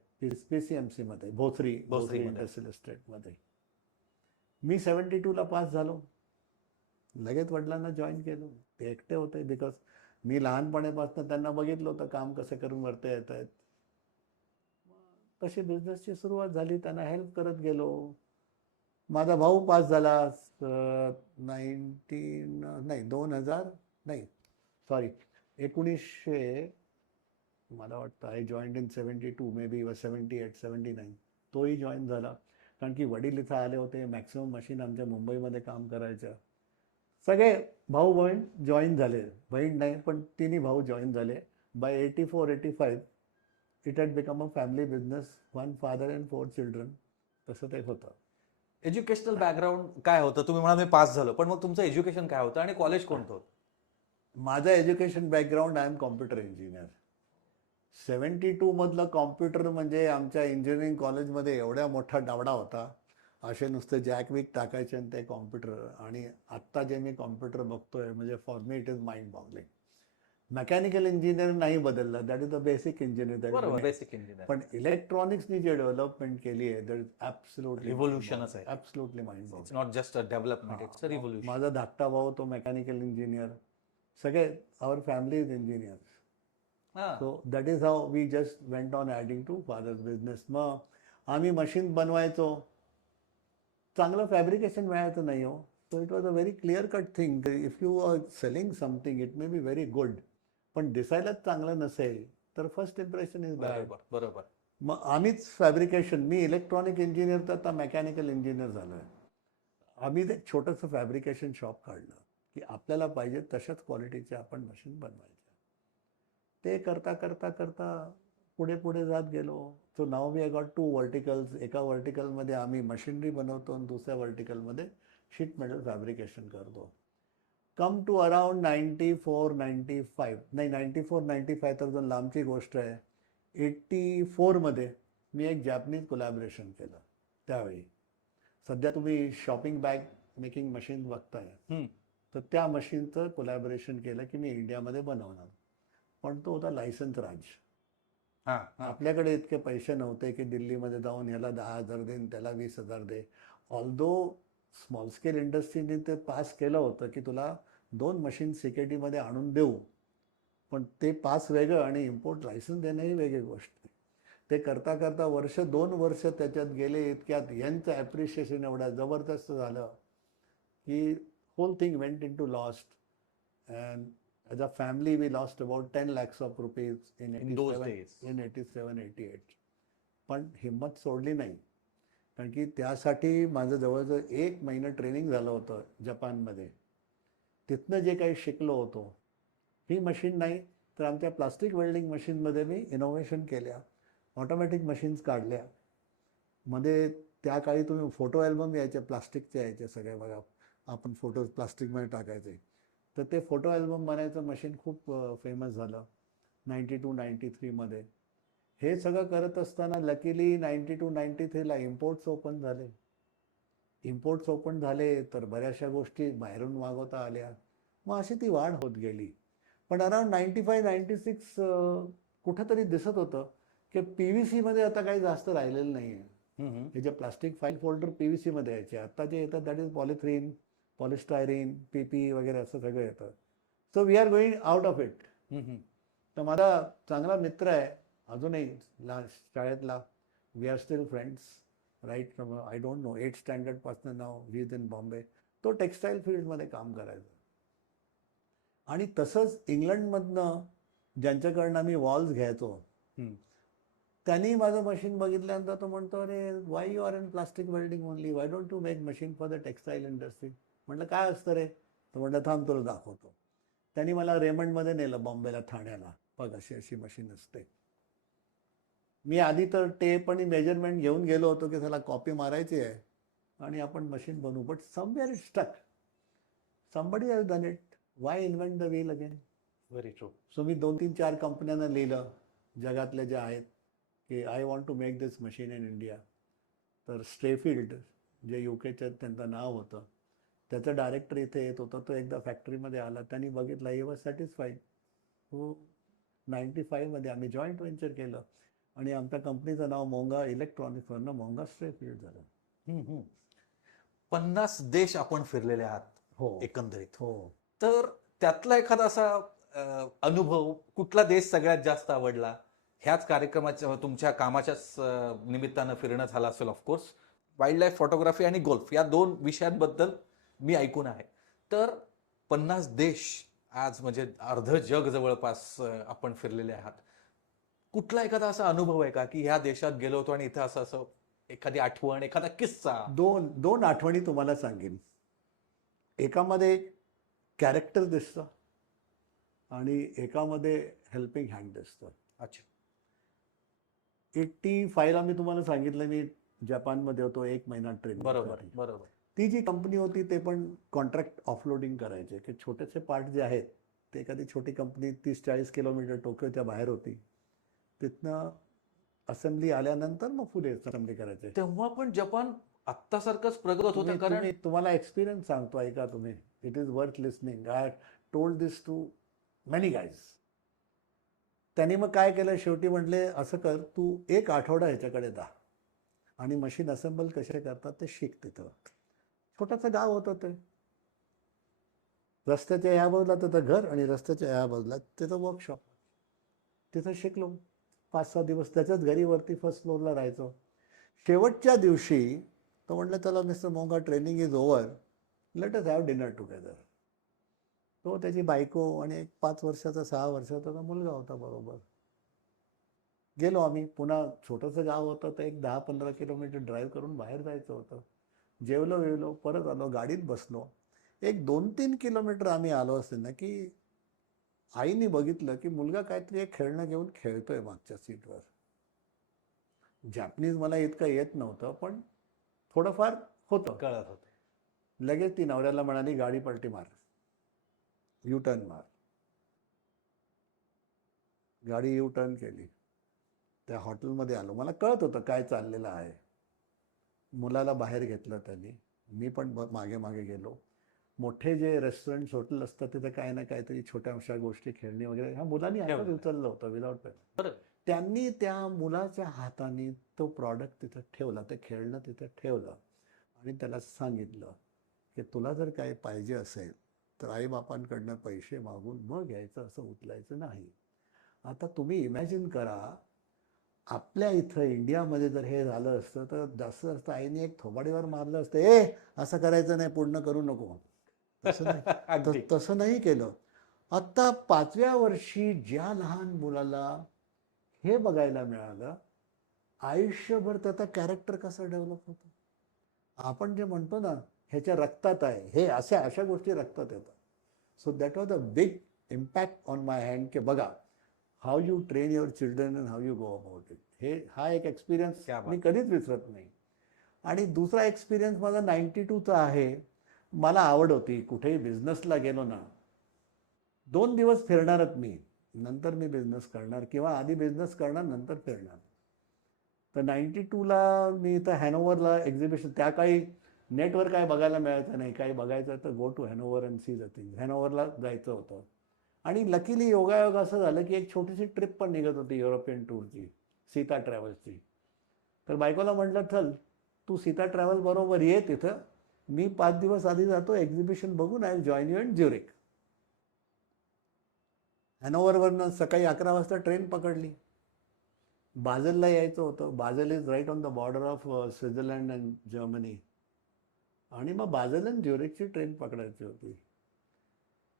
PCMC मध्ये, भोसरी इंडस्ट्रियल एस्टेटमध्ये. मी 72ला पास झालो. लगेच वडिलांना जॉईन केलं. ते एकटे होते बिकॉज मी लहानपणापासून त्यांना बघितलं होतं काम कसं करून वरती येत आहेत. तशी बिझनेसची सुरुवात झाली, त्यांना हेल्प करत गेलो. माझा भाऊ पास झाला 1900 मला वाटतं I joined in 72, may be 78 79. तोही जॉईन झाला कारण की वडील इथं आले होते. मॅक्सिमम मशीन आमच्या मुंबईमध्ये काम करायच्या. सगळे भाऊ बहीण जॉईन झाले. बहीण नाही पण तिन्ही भाऊ जॉईन झाले. By 84-85 it had become a family business, 1 father and 4 children. तसं ते होतं. एज्युकेशनल बॅकग्राऊंड काय होतं? तुम्ही म्हणाल मी पास झालो, पण मग तुमचं एज्युकेशन काय होतं आणि कॉलेज कोणतं होतं? माझं education background, I am computer engineer. 72 मधलं कॉम्प्युटर म्हणजे आमच्या इंजिनिअरिंग कॉलेजमध्ये एवढ्या मोठा डावडा होता. असे नुसते जॅकविक टाकायचे आणि ते कॉम्प्युटर. आणि आत्ता जे मी कॉम्प्युटर बघतोय म्हणजे for me it is mind boggling. Mechanical engineer नाही बदललं, that is the basic engineer, बरोबर, बेसिक इंजिनियर. पण इलेक्ट्रॉनिक्सनी जे डेव्हलपमेंट केली आहे दॅट इज ॲब्सोल्युटली रिव्होल्युशनच आहे. Absolutely mind it's boggling. Not just a development, it's a revolution. माझा धाकटा भाऊ तो मेकॅनिकल इंजिनियर, सगळे our family is engineer. So that is how we just went on adding to father's business. मग आम्ही machine बनवायचो, चांगलं फॅब्रिकेशन मिळायचं नाही हो. So it was a very clear cut thing. If you are selling something it may be very good, पण दिसायलाच चांगलं नसेल तर फर्स्ट इम्प्रेशन इज बॅड. बरोबर बरोबर. मग आम्हीच फॅब्रिकेशन, मी इलेक्ट्रॉनिक इंजिनियर तर आता मेकॅनिकल इंजिनियर झालो आहे. आम्ही ते छोटंसं फॅब्रिकेशन शॉप काढलं की आपल्याला पाहिजे तशाच क्वालिटीचे आपण मशीन बनवायचे. ते करता करता करता पुढे पुढे जात गेलो. So now V I got 2 verticals. एका वर्टिकलमध्ये आम्ही मशिनरी बनवतो आणि दुसऱ्या वर्टिकलमध्ये शीट मेटल फॅब्रिकेशन करतो. कम टू अराउंड 94-95, नाही 94-95 तर अजून लांबची गोष्ट आहे. 84मध्ये मी एक जॅपनीज कोलॅबरेशन केलं. त्यावेळी सध्या तुम्ही शॉपिंग बॅग मेकिंग मशीन बघताय, तर त्या मशीनचं कोलॅबरेशन केलं की मी इंडियामध्ये बनवणार. पण तो होता लायसन्स राज. आपल्याकडे इतके पैसे नव्हते की दिल्लीमध्ये जाऊन ह्याला 10,000 दे त्याला 20,000 दे. ऑल्दो स्मॉल स्केल इंडस्ट्रीने ते पास केलं होतं की तुला 2 मशीन CKT-मध्ये आणून देऊ, पण ते पास वेगळं आणि इम्पोर्ट लायसन्स देणं ही वेगळी गोष्ट आहे. ते करता करता 2 वर्ष त्याच्यात गेले. इतक्यात यांचं ॲप्रिशिएशन एवढं जबरदस्त झालं की whole thing went into lost. And as a family we lost about 10 lakhs of rupees in those 87, days. in 87-88. पण हिंमत सोडली नाही, कारण की त्यासाठी माझं जवळजवळ 1 महिना ट्रेनिंग झालं होतं जपानमध्ये. तिथनं जे काही शिकलो होतो, ही मशीन नाही तर आमच्या प्लास्टिक वेल्डिंग मशीनमध्ये मी इनोव्हेशन केल्या, ऑटोमॅटिक मशीन्स काढल्या. मध्ये त्या काळी तुम्ही फोटो अल्बम यायचे, प्लास्टिकचे यायचे सगळे बघा, आपण फोटो प्लास्टिकमध्ये टाकायचे. तर ते फोटो अल्बम बनायचं मशीन खूप फेमस झालं 92-93मध्ये. हे सगळं करत असताना लकीली 92-93ला इम्पोर्ट्स ओपन झाले. इम्पोर्ट्स ओपन झाले तर बऱ्याचशा गोष्टी बाहेरून मागवता आल्या. मग अशी ती वाढ होत गेली. पण अराउंड 95-96 कुठंतरी दिसत होतं की PVC-मध्ये आता काही जास्त राहिलेलं नाही आहे. हे जे प्लास्टिक फाईल फोल्डर PVC-मध्ये यायचे, आता जे येतात that is polythene, polystyrene, PP वगैरे असं सगळं येतं. So we are going out of it. तर माझा चांगला मित्र आहे अजूनही शाळेतला, we are still friends right from I don't know 8th स्टँडर्डपासून नाव ही इज इन बॉम्बे. तो टेक्स्टाईल फील्डमध्ये काम करायचा. आणि तसंच इंग्लंडमधनं ज्यांच्याकडनं मी वॉल्स घ्यायचो, त्यांनी माझं मशीन बघितल्यानंतर तो म्हणतो, अरे Y you are in plastic welding only, why don't you make machine for the textile industry. म्हटलं काय असतं रे, तर म्हटलं थांब तुला दाखवतो. त्यांनी मला रेमंडमध्ये नेलं, बॉम्बेला, ठाण्याला. बघ अशी अशी मशीन असते. मी आधी तर टेप आणि मेजरमेंट घेऊन गेलो होतो की त्याला कॉपी मारायची आहे आणि आपण मशीन बनवू. But somewhere it stuck. Somebody has done it. Why invent the wheel again. Very true. So मी 2-3-4 कंपन्यांना लिहिलं जगातल्या ज्या आहेत की I want to make this machine in India. तर स्ट्रेफिल्ड जे UKचं त्यांचं नाव होतं, त्याचा डायरेक्टर इथे येत होता. तो एकदा फॅक्टरीमध्ये आला, त्यांनी बघितला, ही वॉज सॅटिस्फाईड. हो, 95मध्ये आम्ही जॉईंट व्हेंचर केलं आणि आमच्या कंपनीचं नाव मोंगा इलेक्ट्रॉनिक्सवरनं मोंगा स्ट्रेफिल्ड झालं. 50 देश आपण फिरलेले आहात हो एकंदरीत. हो. तर त्यातला एखादा असा अनुभव, कुठला देश सगळ्यात जास्त आवडला? ह्याच कार्यक्रमाच्या तुमच्या कामाच्याच निमित्तानं फिरणं झालं असेल ऑफकोर्स. वाईल्ड लाईफ फोटोग्राफी आणि गोल्फ या 2 विषयांबद्दल मी ऐकून आहे. तर 50 देश आज म्हणजे अर्ध जग जवळपास आपण फिरलेले आहात. कुठला एखादा असा अनुभव आहे का की ह्या देशात गेलो होतो आणि इथं असं असं एखादी आठवण, एखादा किस्सा? 2 आठवणी तुम्हाला सांगेन. एकामध्ये कॅरेक्टर दिसतं आणि एकामध्ये हेल्पिंग हँड दिसतं. अच्छा. 85ला मी तुम्हाला सांगितलं मी जपानमध्ये होतो 1 महिना ट्रेनिंग. बरोबर बरोबर. ती जी कंपनी होती ते पण कॉन्ट्रॅक्ट ऑफलोडिंग करायचे की छोटेसे पार्ट जे आहेत ते एखादी छोटी कंपनी 30-40 किलोमीटर टोकियोच्या बाहेर होती. तिथनं असेंब्ली आल्यानंतर मग पुढे असेंब्ली करायचे. तेव्हा पण जपान आत्तासारखंच प्रगत होतं, तुम्ही कारण तुम्ही तुम्हाला एक्सपिरियन्स सांगतो, ऐका तुम्ही. It is worth listening. I told this to many guys. त्यांनी मग काय केलं, शेवटी म्हटले असं कर, तू एक आठवडा ह्याच्याकडे जा आणि मशीन असेंबल कसे करतात ते शिक तिथं. छोटंसं गाव होतं ते, रस्त्याच्या या बाजूला त्याचं घर आणि रस्त्याच्या या बाजूला त्याचं वर्कशॉप. तिथं शिकलो 5-6 दिवस. त्याच्याच घरी वरती फर्स्ट फ्लोअरला राहायचो. शेवटच्या दिवशी तो म्हटलं, चला mister Monga, training is over, let us have dinner together. तो, त्याची बायको आणि एक 5 वर्षाचा 6 वर्षाचा मुलगा होता बरोबर. गेलो आम्ही. पुन्हा छोटंसं गाव होतं, तर एक 10-15 किलोमीटर ड्राईव्ह करून बाहेर जायचं होतं. जेवलो परत आलो, गाडीत बसलो. एक 2-3 किलोमीटर आम्ही आलो असेल ना, की आईने बघितलं की मुलगा काहीतरी एक खेळणं घेऊन खेळतोय मागच्या सीटवर. जॅपनीज मला इतकं येत नव्हतं, पण थोडंफार होतं. कळत होतं. लगेच ती नवऱ्याला म्हणाली, गाडी पलटी मार, यू टर्न मार. गाडी यू टर्न केली. त्या हॉटेलमध्ये आलो. मला कळत होतं काय चाललेलं आहे. मुलाला बाहेर घेतलं त्यांनी, मी पण मागे मागे गेलो. मोठे जे रेस्टॉरंट्स, हॉटेल असतात, तिथे काही ना काहीतरी छोट्याशा गोष्टी, खेळणी वगैरे ह्या मुलांनी हातात ठेवलं. उचललं होतं विदाउट पेमेंट. बरं. त्यांनी त्या मुलाच्या हाताने तो प्रॉडक्ट तिथं ठेवला, ते खेळणं तिथं ठेवलं आणि त्याला सांगितलं की तुला जर काही पाहिजे असेल तर आईबापांकडनं पैसे मागून मग घ्यायचं, असं उचलायचं नाही. आता तुम्ही इमॅजिन करा, आपल्या इथं इंडियामध्ये जर हे झालं असतं तर जास्त जास्त आईने एक थोबाडीवर मारलं असतं, असं करायचं नाही, पूर्ण करू नको. तसं नाही. अगदी. तसं नाही केलं. आत्ता 5व्या वर्षी ज्या लहान मुलाला हे बघायला मिळालं, आयुष्यभर त्याचा कॅरेक्टर कसं डेव्हलप होतं. आपण जे म्हणतो ना, ह्याच्या रक्तात आहे, हे अशा गोष्टी रक्तात येतात. So that was a big impact on my hand, की बघा how you train your children and how you go about it. हा एक एक्सपिरियन्स क्या बात. मी कधीच विसरत नाही. आणि दुसरा एक्सपिरियन्स माझा 92चा आहे. मला आवड होती, कुठेही बिझनेसला गेलो ना, 2 दिवस फिरणारच मी, नंतर मी बिझनेस करणार, किंवा आधी बिझनेस करणार नंतर फिरणार. तर 92ला मी इथं हॅनोवरला एक्झिबिशन, त्या काही नेटवर काय बघायला मिळायचं नाही, काही बघायचं तर go to Hanover and see the thing. हॅनोवरला जायचं होतं. आणि लकीली योगायोग असं झालं की एक छोटीशी ट्रिप पण निघत होती युरोपियन टूरची, सीता ट्रॅव्हल्सची. तर बायकोला म्हटलं, चल तू सीता ट्रॅव्हल बरोबर ये तिथं, मी 5 दिवस आधी जातो, एक्झिबिशन बघून I will join you in Zurich. हॅनोवरवरनं सकाळी 11 वाजता ट्रेन पकडली. बाझलला यायचं होतं. Basel is right on the border of Switzerland and Germany. आणि मग बाझल अँड ज्युरिकची ट्रेन पकडायची होती.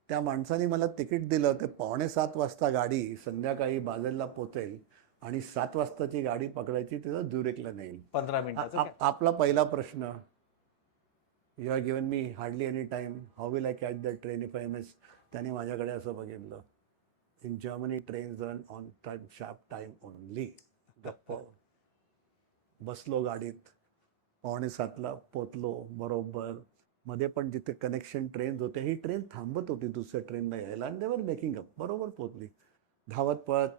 त्या माणसाने मला तिकीट दिलं, ते 6:45 वाजता गाडी संध्याकाळी बाझलला पोचेल आणि 7 वाजताची गाडी पकडायची, तिथं ज्युरिकला नेईल. 15 मिनिटाचं काय? आपला पहिला प्रश्न, you are given me hardly any time, how will I catch that train if I miss. त्याने माझ्याकडे असं बघितलं, in Germany trains run on time, sharp time only. गप्प बसलो गाडीत, 6:45ला पोचलो बरोबर. मध्ये पण जिथे कनेक्शन ट्रेन्स होते, ही ट्रेन थांबत होती दुसऱ्या ट्रेनला यायला, आणि देवर मेकिंग अप. बरोबर पोचली. धावत पळत,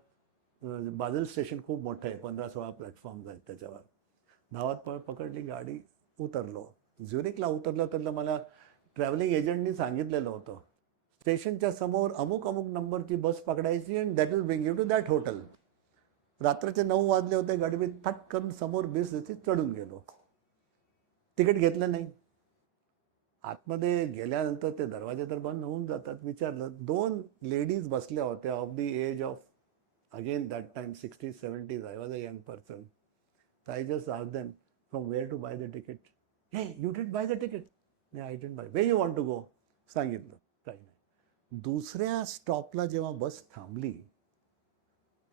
बाजल स्टेशन खूप मोठं आहे, 15-16 प्लॅटफॉर्म्स आहेत त्याच्यावर. धावत पळत पकडली गाडी, उतरलो. ज्युरिकला उतरलं तर मला ट्रॅव्हलिंग एजंटनी सांगितलेलं होतं, स्टेशनच्या समोर अमुक अमुक नंबरची बस पकडायची and that will bring you to that hotel. रात्रीचे 9 वाजले होते. गाडीत फटकन समोर बेस होती, चढून गेलो. तिकीट घेतलं नाही. आतमध्ये गेल्यानंतर ते दरवाजे तर बंद होऊन जातात. विचारलं, 2 लेडीज बसल्या होत्या of the age of, again that time 60s-70s, I was a young person. So I just asked them, from where to buy the ticket? Hey, you didn't buy the ticket? No, I didn't buy. Where you want to go? सांगितलं, काही नाही. दुसऱ्या स्टॉपला जेव्हा बस थांबली,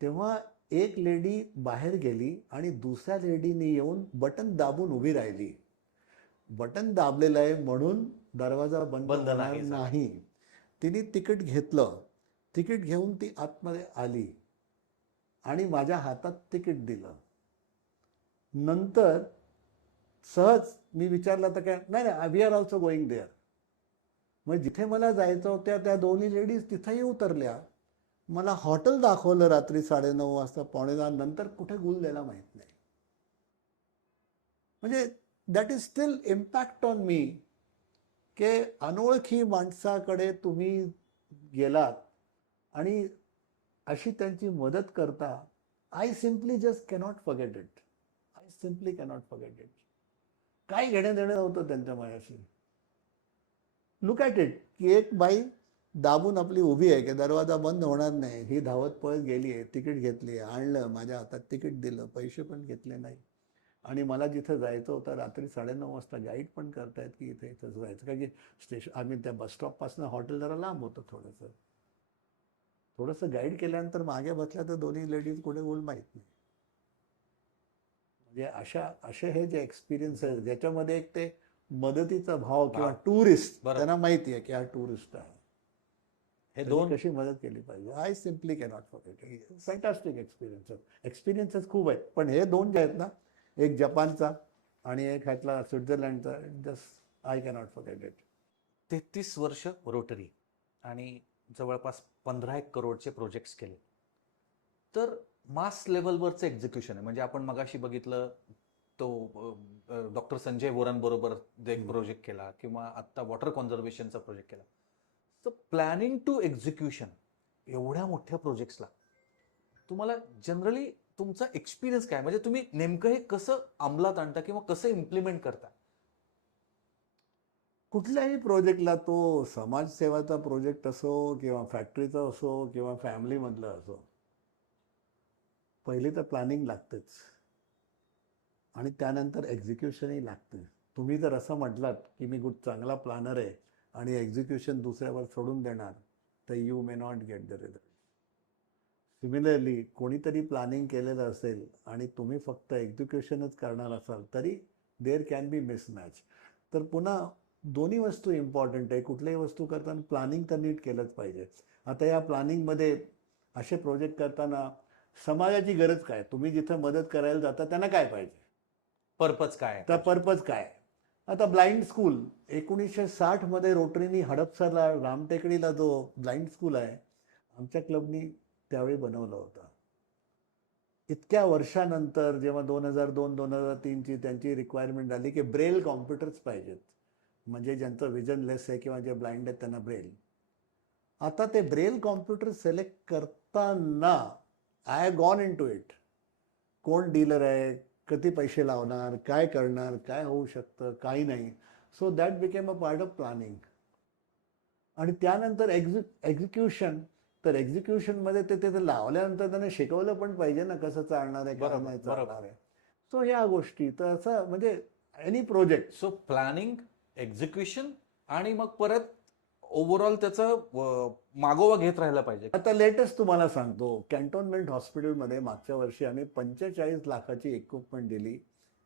तेव्हा एक lady बाहेर गेली आणि दुसऱ्या लेडीने येऊन बटन दाबून उभी राहिली. बटन दाबलेलं आहे म्हणून दरवाजा बंद होणार नाही. तिने तिकीट घेतलं. तिकीट घेऊन ती आतमध्ये आली आणि माझ्या हातात तिकीट दिलं. नंतर सहज मी विचारलं, तर काय, नाही, we are also going there. मग जिथे मला जायचं होत्या त्या दोन्ही लेडीज तिथेही उतरल्या. मला हॉटेल दाखवलं रात्री 9:30 वाजता, 9:45, नंतर कुठे गुल द्यायला माहीत नाही. म्हणजे that is steel impact on me, की अनोळखी माणसाकडे तुम्ही गेलात आणि अशी त्यांची मदत करता. I simply just cannot forget it. I simply cannot forget it. काय घेणं देणं नव्हतं त्यांच्या माझ्याशी. लुक ॲट इट, की एक बाई दाबून आपली उभी आहे, की दरवाजा बंद होणार नाही, ही धावत पळत गेली आहे, तिकीट घेतली, आणलं, माझ्या हातात तिकीट दिलं, पैसे पण घेतले नाही, आणि मला जिथं जायचं होतं रात्री 9:30 वाजता गाईड पण करतायत की इथे इथं जायचं, कारण की स्टेशन आम्ही त्या बसस्टॉपपासून हॉटेल जरा लांब होतं थोडंसं गाईड केल्यानंतर मागे बसल्या तर दोन्ही लेडीज कुठे गोल माहीत नाही. म्हणजे असे हे जे एक्सपिरियन्स आहे ज्याच्यामध्ये एक ते मदतीचा भाव किंवा टुरिस्ट, बरोबर. त्यांना माहिती आहे की हा टुरिस्ट आहे, हे त्यांनी दोन कशी मदत केली पाहिजे. I simply cannot forget. Fantastic experiences खूप आहेत, पण हे दोन जे आहेत ना, एक जपानचा आणि एक ह्यातला स्वित्झर्लंडचा, just I cannot forget it. 33 वर्ष रोटरी आणि जवळपास 15 करोडचे प्रोजेक्ट्स केले. तर मास लेवलवरचं एक्झिक्युशन आहे. म्हणजे आपण मगाशी बघितलं तो डॉक्टर संजय बोरन बरोबर एक प्रोजेक्ट केला, किंवा आत्ता वॉटर कॉन्झर्वेशनचा प्रोजेक्ट केला. सो प्लॅनिंग टू एक्झिक्युशन एवढ्या मोठ्या प्रोजेक्ट्सला तुम्हाला जनरली तुमचा एक्सपिरियन्स काय, म्हणजे तुम्ही नेमकं हे कसं अंमलात आणता किंवा कसं इम्प्लिमेंट करता? कुठल्याही प्रोजेक्टला, तो समाजसेवाचा प्रोजेक्ट असो किंवा फॅक्टरीचा असो किंवा फॅमिलीमधला असो, पहिली तर प्लॅनिंग लागतेच आणि त्यानंतर एक्झिक्युशनही लागते. तुम्ही जर असं म्हटलात की मी चांगला प्लॅनर आहे आणि एक्झिक्युशन दुसऱ्यावर सोडून देणार, तर you may not get the result. Similarly कोणीतरी प्लॅनिंग केलेलं असेल आणि तुम्ही फक्त एक्झिक्युशनच करणार असाल, तरी देअर कॅन बी मिसमॅच. तर पुन्हा दोन्ही वस्तू इम्पॉर्टंट आहे. कुठल्याही वस्तू करताना प्लॅनिंग तर नीट केलंच पाहिजे. आता या प्लॅनिंगमध्ये असे प्रोजेक्ट करताना समाजाची गरज काय, तुम्ही जिथं मदत करायला जाता त्यांना काय पाहिजे, पर्पज काय तर पर्पज काय. आता ब्लाइंड स्कूल 1960 मध्ये रोटरीनी हडपसरला रामटेकडीला जो ब्लाइंड स्कूल आहे, आमच्या क्लबनी त्यावेळी बनवलं होतं. इतक्या वर्षानंतर जेव्हा 2002-2003ची त्यांची रिक्वायरमेंट आली की ब्रेल कॉम्प्युटर्स पाहिजेत, म्हणजे ज्यांचं विजन लेस आहे किंवा जे ब्लाइंड आहेत त्यांना ब्रेल. आता ते ब्रेल कॉम्प्युटर सिलेक्ट करताना I gone into it. कोण डीलर आहे, किती पैसे लावणार, काय करणार, काय होऊ शकतं, काही नाही. So that became a part of planning. आणि त्यानंतर एक्झिक्युशन. तर एक्झिक्युशनमध्ये ते लावल्यानंतर त्यांना शिकवलं पण पाहिजे ना, कसं चालणार आहे, काय नाही चालणार आहे. सो ह्या गोष्टी तर असं म्हणजे any project. So planning, execution आणि मग परत ओव्हरऑल त्याचं मागोवा घेत राहायला पाहिजे. आता लेटेस्ट तुम्हाला सांगतो, कॅन्टोन्मेंट हॉस्पिटलमध्ये मागच्या वर्षी आम्ही 45 लाखाची इक्विपमेंट दिली.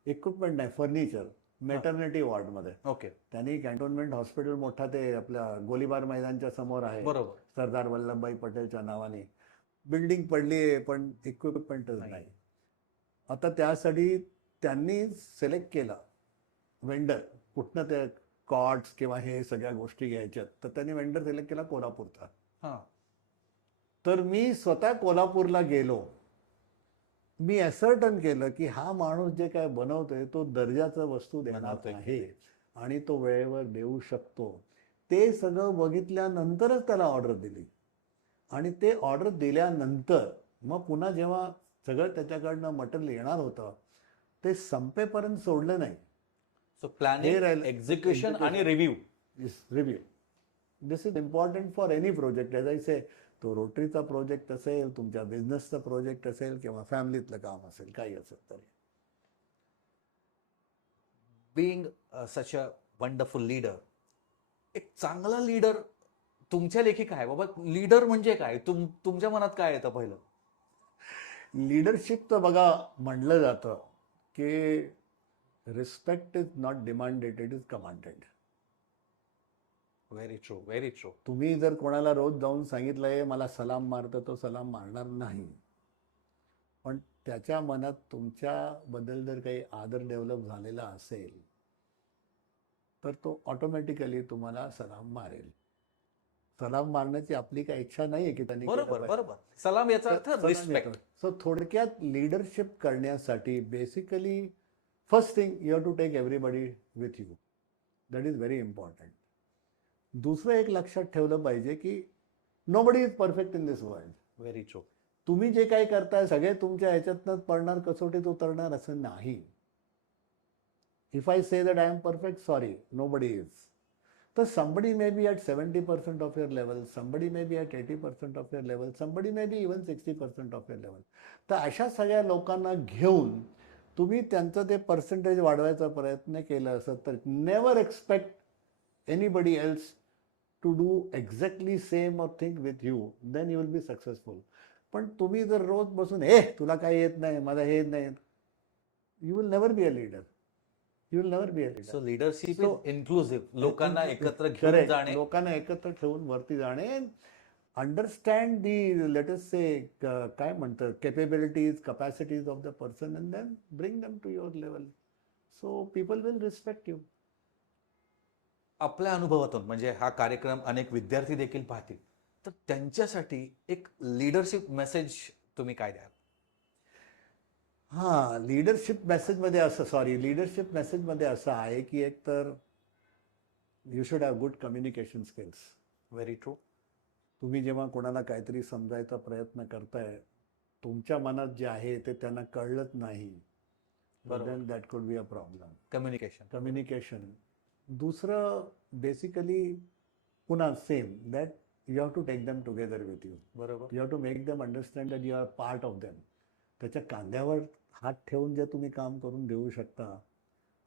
इक्विपमेंट नाही, फर्निचर, मेटर्निटी वॉर्डमध्ये. ओके, त्यांनी कॅन्टोन्मेंट हॉस्पिटल मोठा ते आपल्या गोलीबार मैदानच्या समोर आहे, बरोबर. सरदार वल्लभभाई पटेलच्या नावाने. बिल्डिंग पडली आहे पण इक्विपमेंटच नाही. आता त्यासाठी त्यांनी सिलेक्ट केला वेंडर, कुठनं ते कॉट्स किंवा हे सगळ्या गोष्टी घ्यायच्यात, तर त्यांनी वेंडर सिलेक्ट केला कोल्हापूरचा. हां, तर मी स्वतः कोल्हापूरला गेलो. मी असर्टन केलं की हा माणूस जे काय बनवतोय तो दर्जाचं वस्तू देणार बनवतोय आहे की. आणि तो वेळेवर देऊ शकतो. ते सगळं बघितल्यानंतरच त्याला ऑर्डर दिली. आणि ते ऑर्डर दिल्यानंतर मग पुन्हा जेव्हा सगळं त्याच्याकडनं मटेरियल येणार होतं, ते संपेपर्यंत सोडलं नाही. सो हे प्लॅनिंग, राहिलं एक्झिक्युशन आणि review. Review. This is important for any project. As I say, तो रोटरीचा प्रोजेक्ट असेल, तुमच्या बिझनेसचा प्रोजेक्ट असेल किंवा फॅमिलीतलं काम असेल, काही असेल तरी. Being such a wonderful leader, एक चांगला लीडर तुमच्या लेखी काय बाबा, लीडर म्हणजे काय, तुमच्या मनात काय येतं पहिलं? लीडरशिप तर बघा, म्हणलं जातं की respect is not demanded, it is commanded. Very true, very true. तुम्ही जर कोणाला रोज जाऊन सांगितलंय मला सलाम मारतं, तो सलाम मारणार नाही. पण त्याच्या मनात तुमच्याबद्दल जर काही आदर डेव्हलप झालेला असेल, तर तो ऑटोमॅटिकली तुम्हाला सलाम मारेल. सलाम मारण्याची आपली काही इच्छा नाहीये की त्यांनी केलं बरोबर, पाहिजे. बरोबर. सलाम याचा अर्थ सलाम रिस्पेक्ट. येतो. सो थोडक्यात लीडरशिप करण्यासाठी basically first thing you have to take everybody with you. That is very important. दुसरं एक लक्षात ठेवलं पाहिजे की nobody is perfect in this world. Very true. तुम्ही जे काही करताय सगळे तुमच्या ह्याच्यातनं पडणार, कसोटीत उतरणार असं नाही. If I say that I am perfect, sorry, nobody is. तर somebody may be at 70% of your level, somebody may be at 80% of your level, somebody may be even 60% of your level. तर अशा सगळ्या लोकांना घेऊन तुम्ही त्यांचं ते percentage वाढवायचा प्रयत्न केला असत तर never expect anybody else to do exactly same or think with you, then you will be successful. पण तुम्ही जर रोज बसून तुला काही येत नाही, मला हे येत नाही, you will never be a leader. You will never be a leader. So leadership So- is inclusive. लोकांना एकत्र घेऊन Correct. जाणे. लोकांना एकत्र ठेवून वरती जाणे. अंडरस्टँड दी लेटेस्ट से काय म्हणतात capabilities, capacities of the person and then bring them to your level. So people will respect you. आपल्या अनुभवातून म्हणजे हा कार्यक्रम अनेक विद्यार्थी देखील पाहतील, तर त्यांच्यासाठी एक लीडरशिप मेसेज तुम्ही काय द्याल? लीडरशिप मेसेजमध्ये असं आहे की एक तर you should have good communication skills. Very true. तुम्ही जेव्हा कोणाला काहीतरी समजायचा प्रयत्न करताय, तुमच्या मनात जे आहे ते त्यांना कळलंच नाही, बरोबर. then that could be a problem. Communication. दुसरं बेसिकली पुन्हा same that you have to take them together with you. बरोबर. You have to make them understand that you are part of them. त्याच्या कांद्यावर हात ठेवून जे तुम्ही काम करून देऊ शकता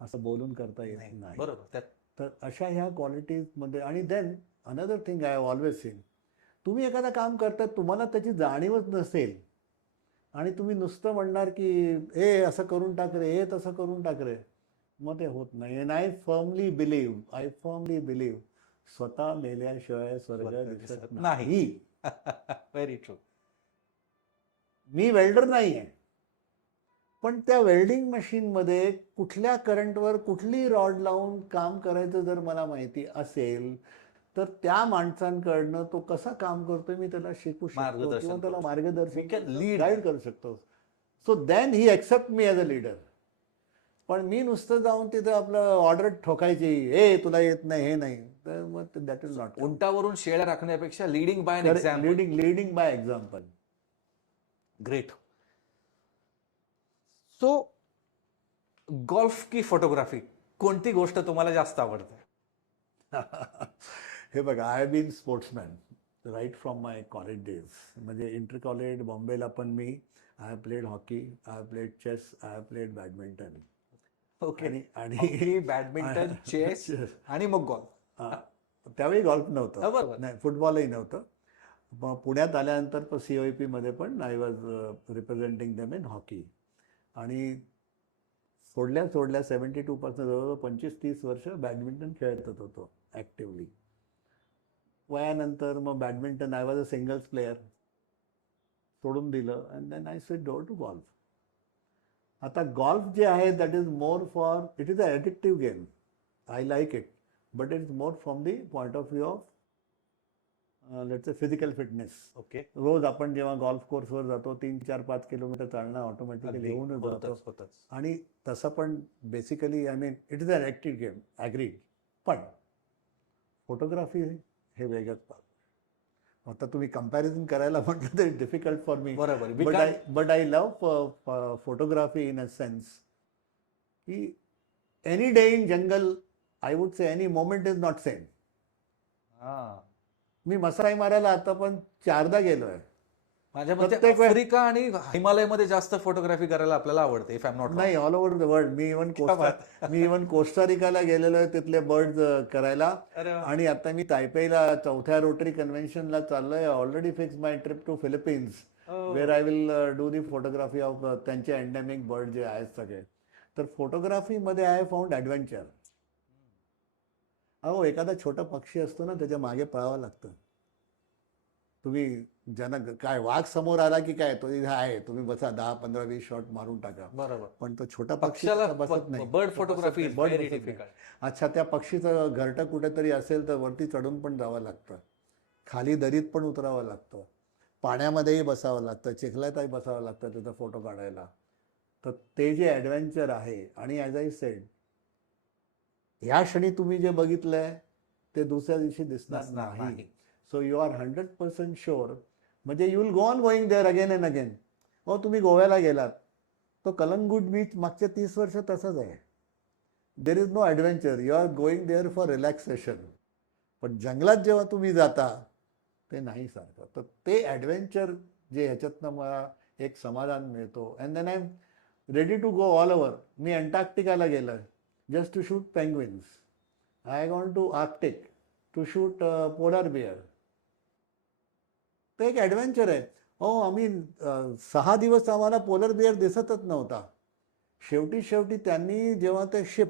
असं बोलून करता येत नाही. बरोबर. त्यात तर अशा ह्या क्वालिटीजमध्ये. आणि then another thing I have always seen, तुम्ही एखादं काम करताय, तुम्हाला त्याची जाणीवच नसेल आणि तुम्ही नुसतं म्हणणार की असं करून टाक रे, तसं करून टाक रे, मग ते होत नाही. अँड आय फर्मली बिलीव्ह स्वतः मेल्याशिवाय स्वर्ग दिसत नाही. Very true. मी वेल्डर नाही आहे, पण त्या वेल्डिंग मशीनमध्ये कुठल्या करंटवर कुठली रॉड लावून काम करायचं जर मला माहिती असेल तर त्या माणसांकडनं तो कसा काम करतोय मी त्याला शिकू शकतो मार्गदर्शन किंवा त्याला करू. मार्गदर्शन We can lead. गाईड करू शकतो. So then he accept me as a leader. पण मी नुसतं जाऊन तिथं आपलं ऑर्डर ठोकायची, तुला येत नाही, हे नाही, तर मग दॅट इज नॉट. उंटावरून शेळ्या राखण्यापेक्षा leading by an example. Leading by example. Great. So golf की फोटोग्राफी, कोणती गोष्ट तुम्हाला जास्त आवडते? हे बघा, I have been sportsman right from my college days. म्हणजे इंटर कॉलेज बॉम्बेला पण मी I have played hockey, I have played chess, I have played badminton. Okay. आणि बॅडमिंटन, चेस आणि मग गोल्फ. त्यावेळी गॉल्फ नव्हतं, बरोबर. नाही, फुटबॉलही नव्हतं. मग पुण्यात आल्यानंतर COIP मध्ये पण I was representing them in hockey. आणि सोडल्या 72% जवळजवळ 25-30 वर्ष बॅडमिंटन खेळत होतो ॲक्टिव्हली. वयानंतर मग badminton I was a singles player, सोडून दिलं and then I switch over to golf. आता गॉल्फ जे आहे that is more for, it is a addictive game. I like it, but it is more from the point of view of let's a physical fitness. Okay. रोज आपण जेव्हा golf कोर्सवर जातो 3-4-5 kilometre चालणं automatically होऊन जातं. आणि तसं पण basically I mean it is a active game, agreed. पण फोटोग्राफी हे वेगळंच पाहतो. आता तुम्ही कंपॅरिझन करायला म्हटलं तर डिफिकल्ट फॉर मी. बरोबर. But I love photography in a sense की any day in jungle, I would say any moment is not same. मी मसाई मारायला आता पण 4दा गेलोय. माझ्या मते प्रत्येक वेळ- आफ्रिका आणि हिमालयमध्ये जास्त फोटोग्राफी करायला आपल्याला आवडते, इफ आय एम नॉट नाही, ऑल ओव्हर द वर्ल्ड. मी इवन कोस्टारिकाला गेलेलो आहे तिथले बर्ड्स करायला. आणि आता मी तायपेला 4थ्या रोटरी कन्व्हेन्शनला चाललोय. Already fix my trip to Philippines where I will do the photography of त्यांचे एंडेमिक बर्ड जे आहेत सगळे. तर फोटोग्राफीमध्ये आय फाउंड ॲडव्हेंचर. एखादा छोटा पक्षी असतो ना, त्याच्या मागे पळावं लागतं. तुम्ही ज्यांना काय वाघ समोर आला की काय तो इथे आहे, तुम्ही बसा 10-15-20 शॉट मारून टाका. बरोबर. पण तो छोटा पक्षी पक्षाला बसत नाही. Bird photography is Bird very बसत नाही. डिफिकल्ट. अच्छा, त्या पक्षीचं घरटं कुठेतरी असेल तर वरती चढून पण जावं लागतं, खाली दरीत पण उतरावं लागतं, पाण्यामध्येही बसावं लागतं, चिखलातही बसावं लागतं त्याचा फोटो काढायला. तर ते जे ॲडव्हेंचर आहे, आणि ॲज आय सेड, ह्या क्षणी तुम्ही जे बघितलंय ते दुसऱ्या दिवशी दिसणार नसणार नाही. नाही. सो यू आर 100% शुअर, म्हणजे you will go on going there again and again. तुम्ही गोव्याला गेलात, तो कलंगूट बीच मागच्या 30 वर्ष तसंच आहे. There is no adventure, you are going there for relaxation. पण जंगलात जेव्हा तुम्ही जाता ते नाही सारखं. तर ते ॲडव्हेंचर जे ह्याच्यातनं मला एक समाधान मिळतो. And then I am ready to go all over. मी अंटार्क्टिकाला गेलो just to shoot penguins. I gone to Arctic to shoot polar bear. ते एक ॲडव्हेंचर आहे. आम्ही 6 दिवस आम्हाला पोलर बिअर दिसतच नव्हता. शेवटी त्यांनी जेव्हा ते ship,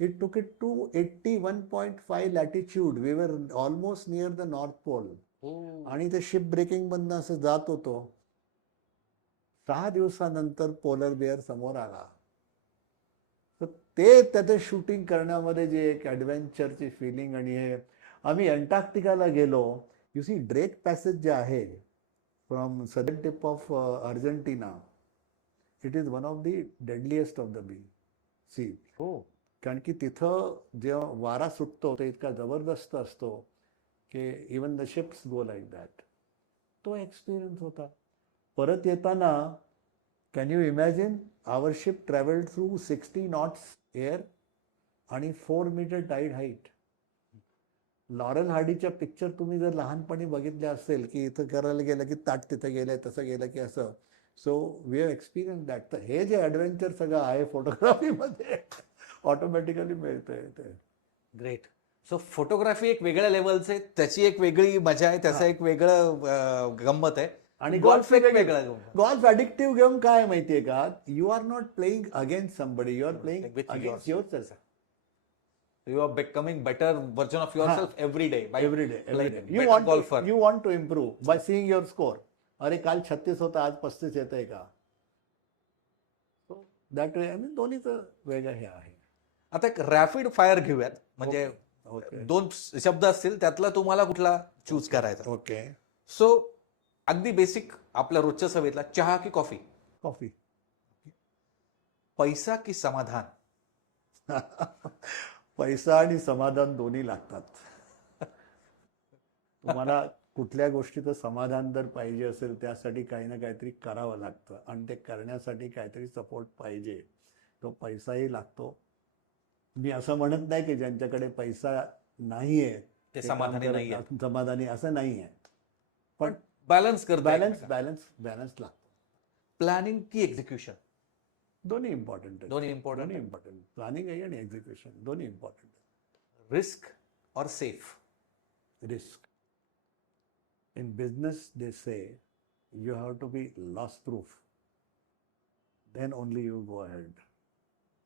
it took it to 81.5 latitude. We were almost near the North Pole. आणि ते शिप ब्रेकिंग मधनं असं जात होतो. 6 दिवसानंतर पोलर बिअर समोर आला. तर ते त्याचं शूटिंग करण्यामध्ये जे एक ॲडव्हेंचरची फिलिंग. आणि हे आम्ही अंटार्क्टिकाला गेलो. यू सी, ड्रेक पॅसेज जे आहे from southern tip of Argentina, it is one of the deadliest of the sea. कारण की तिथं जेव्हा वारा सुटतो तो इतका जबरदस्त असतो की even the ships go like that. तो एक्सपिरियन्स होता. परत येताना, can you imagine, our ship travel through 60 knots air आणि 4 मीटर टाईड हाईट. लॉरेल हार्डीच्या पिक्चर तुम्ही जर लहानपणी बघितले असेल की इथं करायला गेलं की ताट तिथं गेलंय, तसं गेलं की असं. So we have experience that. तर हे जे ॲडव्हेंचर सगळं आहे फोटोग्राफीमध्ये ऑटोमॅटिकली मिळतंय ते. ग्रेट. सो फोटोग्राफी एक वेगळ्या लेवलचं आहे, त्याची एक वेगळी मजा आहे, त्याचं एक वेगळं गंमत आहे. आणि गोल्फ एक वेगळं गंमत. गॉल्फ ॲडिक्टिव्ह गेम काय माहितीये का? You are not playing against somebody, you are playing With against yourself. Yourself. You are becoming better version of yourself every day by Every day. playing You better want golfer. you want to improve by seeing your score. अरे काल 36 होता, आज 35 येतंय का? That way. आणि दोन्हीचं वेगळं हे आहे. आता एक रॅपिड फायर घेऊयात. म्हणजे ओके. 2 शब्द असतील, त्यातला तुम्हाला कुठला चूज करायचा? ओके. सो अगदी बेसिक आपल्या रोजच्या सवयीतला, चहा की कॉफी? कॉफी. पैसा की समाधान? पैसा आणि समाधान दोन्ही लागतात. तुम्हाला कुठल्या गोष्टीचं समाधान जर पाहिजे असेल, त्यासाठी काही ना काहीतरी करावं लागतं. आणि ते करण्यासाठी काहीतरी सपोर्ट पाहिजे. तो पैसाही लागतो. मी असं म्हणत नाही की ज्यांच्याकडे पैसा नाहीये ते समाधानी नाहीये. समाधानी असं नाहीये. पण बॅलन्स करतो. बॅलन्स लागतो. प्लॅनिंग की एक्झिक्युशन? दोन्ही इम्पॉर्टंट आहे. दोन्ही इम्पॉर्टंट. दोन्ही इम्पॉर्टंट. प्लॅनिंग आहे आणि एक्झिक्युशन दोन्ही इम्पॉर्टंट आहे. रिस्क और safe? Risk. In business, they say you have to be loss proof. Then only you go ahead.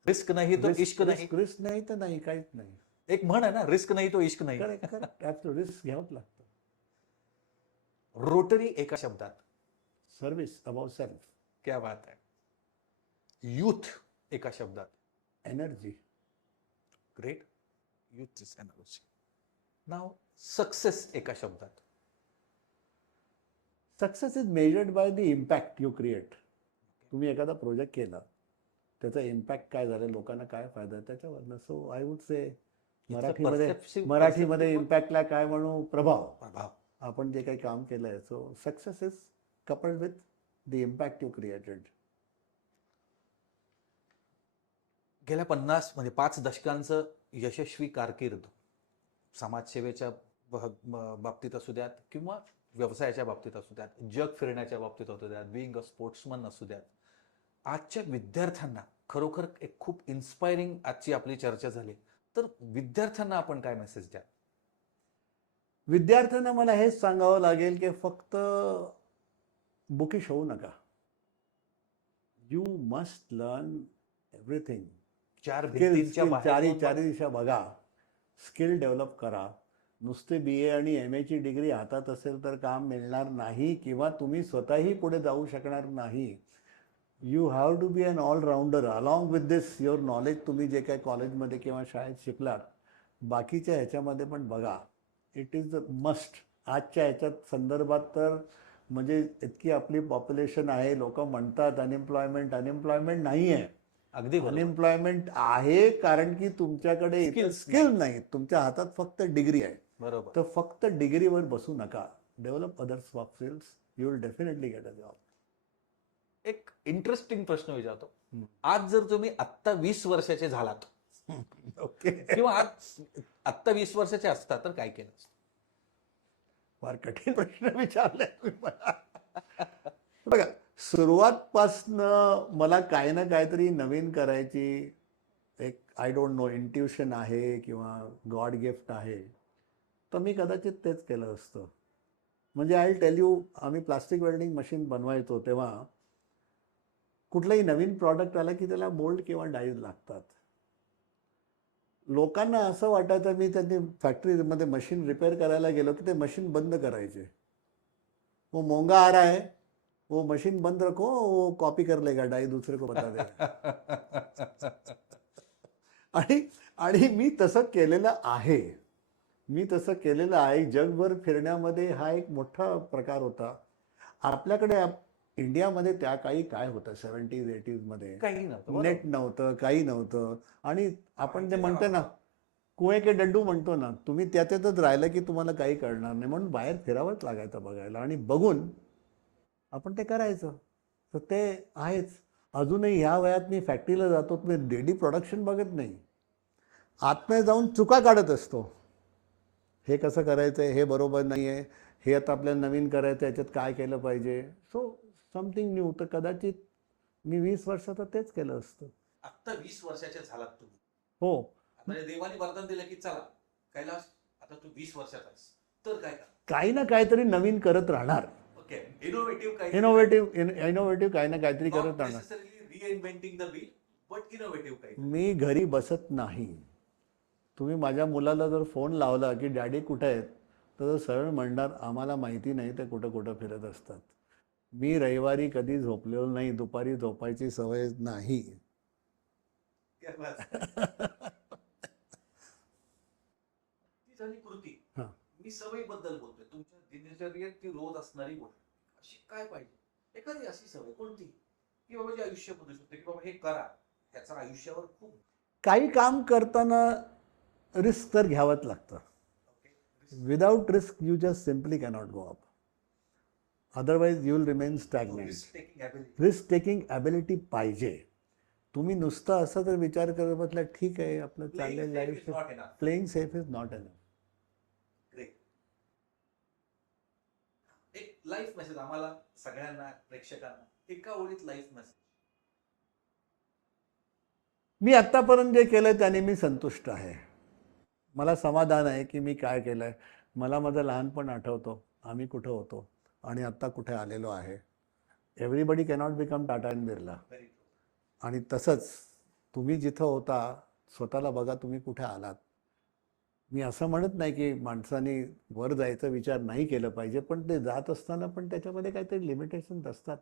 Risk नाही तो इश्क नाही. रिस्क नाही तर नाही, काहीच नाही. एक म्हण आहे ना, रिस्क नाही तो इश्क नाही. करेक्ट. रिस्क घ्यावंच लागतं. रोटरी एका शब्दात? Service about self. क्या बात है. यूथ एका शब्दात? Energy. Great. Youth is energy. Now success एका शब्दात? Success is measured by the impact you create. तुम्ही एखादा प्रोजेक्ट केला, त्याचा इम्पॅक्ट काय झालं, लोकांना काय फायदा आहे त्याच्यावरनं. सो आय वुड से, मराठीमध्ये इम्पॅक्टला काय म्हणू, प्रभाव. आपण जे काही काम केलंय. So success is coupled with the impact you created. गेल्या 50 म्हणजे 5 दशकांचं यशस्वी कारकीर्द, समाजसेवेच्या बाबतीत असू द्यात किंवा व्यवसायाच्या बाबतीत असू द्यात, जग फिरण्याच्या बाबतीत असू द्यात, बिईंग अ स्पोर्ट्समन असू द्यात, आजच्या विद्यार्थ्यांना खरोखर एक खूप इन्स्पायरिंग आजची आपली चर्चा झाली. तर विद्यार्थ्यांना आपण काय मेसेज द्या? विद्यार्थ्यांना मला हेच सांगावं लागेल की फक्त बुकिश होऊ नका. You must learn everything. चारी दिशा बघा. स्किल डेव्हलप करा. नुसते BA आणि MA ची डिग्री हातात असेल तर काम मिळणार नाही, किंवा तुम्ही स्वतःही पुढे जाऊ शकणार नाही. You have to be an allrounder. Along with this your knowledge, तुम्ही जे काही कॉलेजमध्ये किंवा शाळेत शिकलात, बाकीच्या ह्याच्यामध्ये पण बघा. It is a must. आजच्या ह्याच्यात संदर्भात तर म्हणजे इतकी आपली पॉप्युलेशन आहे, लोक म्हणतात अनएम्प्लॉयमेंट नाही आहे. अगदी बरोबर. अनएम्प्लॉयमेंट आहे कारण की तुमच्याकडे Skills स्किल नाही, तुमच्या हातात फक्त डिग्री आहे. बरोबर. तर फक्त डिग्रीवर बसू नका. Develop other soft skills, you will definitely get a job. एक इंटरेस्टिंग प्रश्न विचारतो. हम्म. आज जर तुम्ही आत्ता 20 वर्षाचे झालात ओके. किंवा आज आत्ता 20 वर्षाचे असतात तर काय केलं असतं? फार कठीण प्रश्न विचारलाय तुम्ही मला. बघा, सुरुवातपासनं मला काही ना काहीतरी नवीन करायची एक आय डोंट नो इंट्युशन आहे किंवा गॉड गिफ्ट आहे, तर मी कदाचित तेच केलं असतं. म्हणजे आय टेल यू, आम्ही प्लास्टिक वेल्डिंग मशीन बनवायचो तेव्हा कुठलाही नवीन प्रॉडक्ट आला की त्याला मोल्ड किंवा डाईज लागतात. लोकांना असं वाटायचं, मी त्यांनी फॅक्ट्रीमध्ये मशीन रिपेअर करायला गेलो की ते मशीन बंद करायचे. वो मोंगा आ रहा है, वो मशीन बंद रखो, वो कॉपी कर लेगा, डाई दूसरे को बता देगा. आणि आणि मी तसं केलेलं आहे. जगभर फिरण्यामध्ये हा एक मोठा प्रकार होता. आपल्याकडे इंडियामध्ये त्या काळी काय होतं 70s 80s मध्ये, काही नव्हतं. बरोबर. नेट नव्हतं, काही नव्हतं. आणि आपण ते म्हणतो ना, कुएं के डड्डू म्हणतो ना, तुम्ही त्यातच राहिलं की तुम्हाला काही कळणार नाही, म्हणून बाहेर फिरावंच लागायचं बघायला, आणि बघून आपण ते करायचं. तर ते आहेच. अजूनही ह्या वयात मी फॅक्टरीला जातो, मी डेली प्रोडक्शन बघत नाही, आतमध्ये जाऊन चुका काढत असतो. हे कसं करायचं आहे, हे बरोबर नाही आहे, हे आता आपल्याला नवीन करायचं आहे, याच्यात काय केलं पाहिजे. So something new. तर कदाचित मी 20 वर्षाचं तेच केलं असतं. आत्ता 20 वर्षाचे झालात तुम्ही, हो. म्हणजे देवाने वरदान दिलं की चला कैलास आता तू 20 वर्षाचा आहेस, तर काय कर, काही ना काहीतरी नवीन करत राहणार. ओके, इनोव्हेटिव्ह काही इनोव्हेटिव्ह काही ना काहीतरी करत राहणार. Reinventing the wheel, but innovative काही. मी घरी बसत नाही. तुम्ही माझ्या मुलाला जर फोन लावला की डॅडी कुठे आहेत, तर सरळ म्हणणार आम्हाला माहिती नाही, ते कुठं कुठं फिरत असतात. मी रविवारी कधी झोपलेलो नाही, दुपारी झोपायची सवय नाही. ती झाली कृती. हा. मी सवयीबद्दल बोलतोय. तुमच्या दिनचर्येत ती रोज असणारी गोष्ट अशी काय पाहिजे, एखादी अशी सवय कोणती की बाबा जी आयुष्य बदलू शकते, की बाबा हे करा, त्याचा आयुष्यावर खूप. काही काम करताना रिस्क तर घ्यावंच लागतं. Without risk you just simply cannot go up. Otherwise you will remain stagnant. Risk taking ability पाहिजे. तुम्ही नुसतं असं जर विचार करत बसला, ठीक आहे आपलं चाललेलं life, playing safe is not enough. एक लाईफ मेसेज आम्हाला सगळ्यांना, प्रेक्षकांना, एका ओळीत लाईफ मेसेज. मी आत्तापर्यंत जे केलं त्याने मी संतुष्ट आहे. मला समाधान आहे की मी काय केलं आहे. मला माझं लहानपण आठवतो, आम्ही कुठं होतो आणि आत्ता कुठे आलेलो आहे. Everybody cannot become Tata and Birla. आणि तसंच तुम्ही जिथं होता, स्वतःला बघा तुम्ही कुठे आलात. मी असं म्हणत नाही की माणसाने वर जायचा विचार नाही केलं पाहिजे, पण ते जात असताना पण त्याच्यामध्ये काहीतरी लिमिटेशन्स असतात.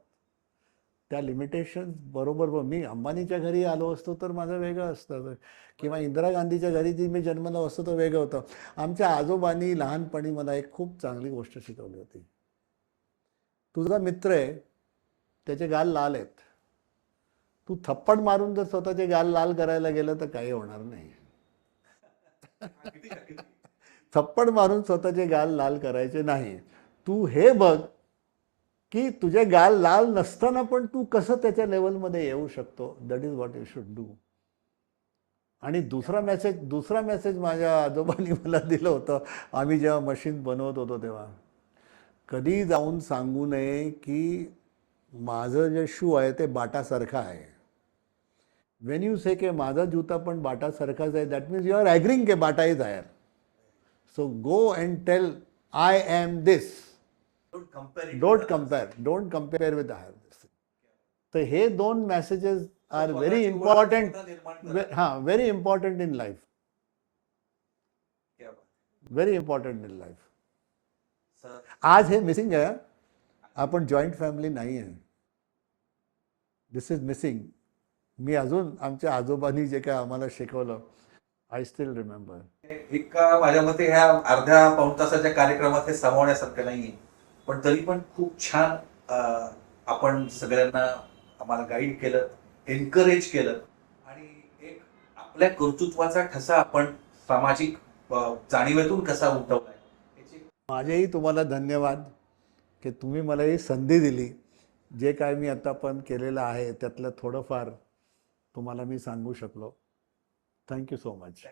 त्या लिमिटेशन्स बरोबर. मी अंबानीच्या घरी आलो असतो तर माझं वेगळं असतं, किंवा इंदिरा गांधीच्या घरी जी मी जन्मलो असतो तर वेगळं होतं. आमच्या आजोबांनी लहानपणी मला एक खूप चांगली गोष्ट शिकवली होती. तुझा मित्र आहे, त्याचे गाल लाल आहेत, तू थप्पड मारून जर स्वतःचे गाल लाल करायला गेलं तर काही होणार नाही. थप्पड मारून स्वतःचे गाल लाल करायचे नाही. तू हे बघ की तुझे गाल लाल नसताना पण तू कसं त्याच्या लेवलमध्ये येऊ शकतो. That is what you should do. आणि दुसरा मेसेज माझ्या आजोबांनी मला दिलं होतं, आम्ही जेव्हा मशीन बनवत होतो तेव्हा, कधी जाऊन सांगू नये की माझं जे शू आहे ते बाटासारखं आहे. वेन यू से के माझा जूता पण बाटासारखाच आहे, that means you are agreeing के Bata is higher. So go and tell I am this. Don't compare with higher. तर हे दोन मेसेजेस आर व्हेरी इम्पॉर्टंट. हां, very important in life. Very important in life. आज हे missing आहे. आपण joint family नाही आहे. दिस इज मिसिंग. मी अजून आमच्या आजोबांनी जे काय आम्हाला शिकवलं, आय स्टील रिमेंबर. एका माझ्या मते ह्या अर्ध्या पाऊण तासाच्या कार्यक्रमात हे सामावण्यासारखं नाहीये. पण तरी पण खूप छान आपण सगळ्यांना आम्हाला गाईड केलं, एनकरेज केलं आणि एक आपल्या कर्तृत्वाचा ठसा आपण सामाजिक जाणीवेतून कसा उमटवलाय याची माझेही तुम्हाला धन्यवाद की तुम्ही मला ही संधी दिली. जे काय मी आता पण केलेलं आहे त्यातलं थोडंफार तुम्हाला मी सांगू शकलो. Thank you so much.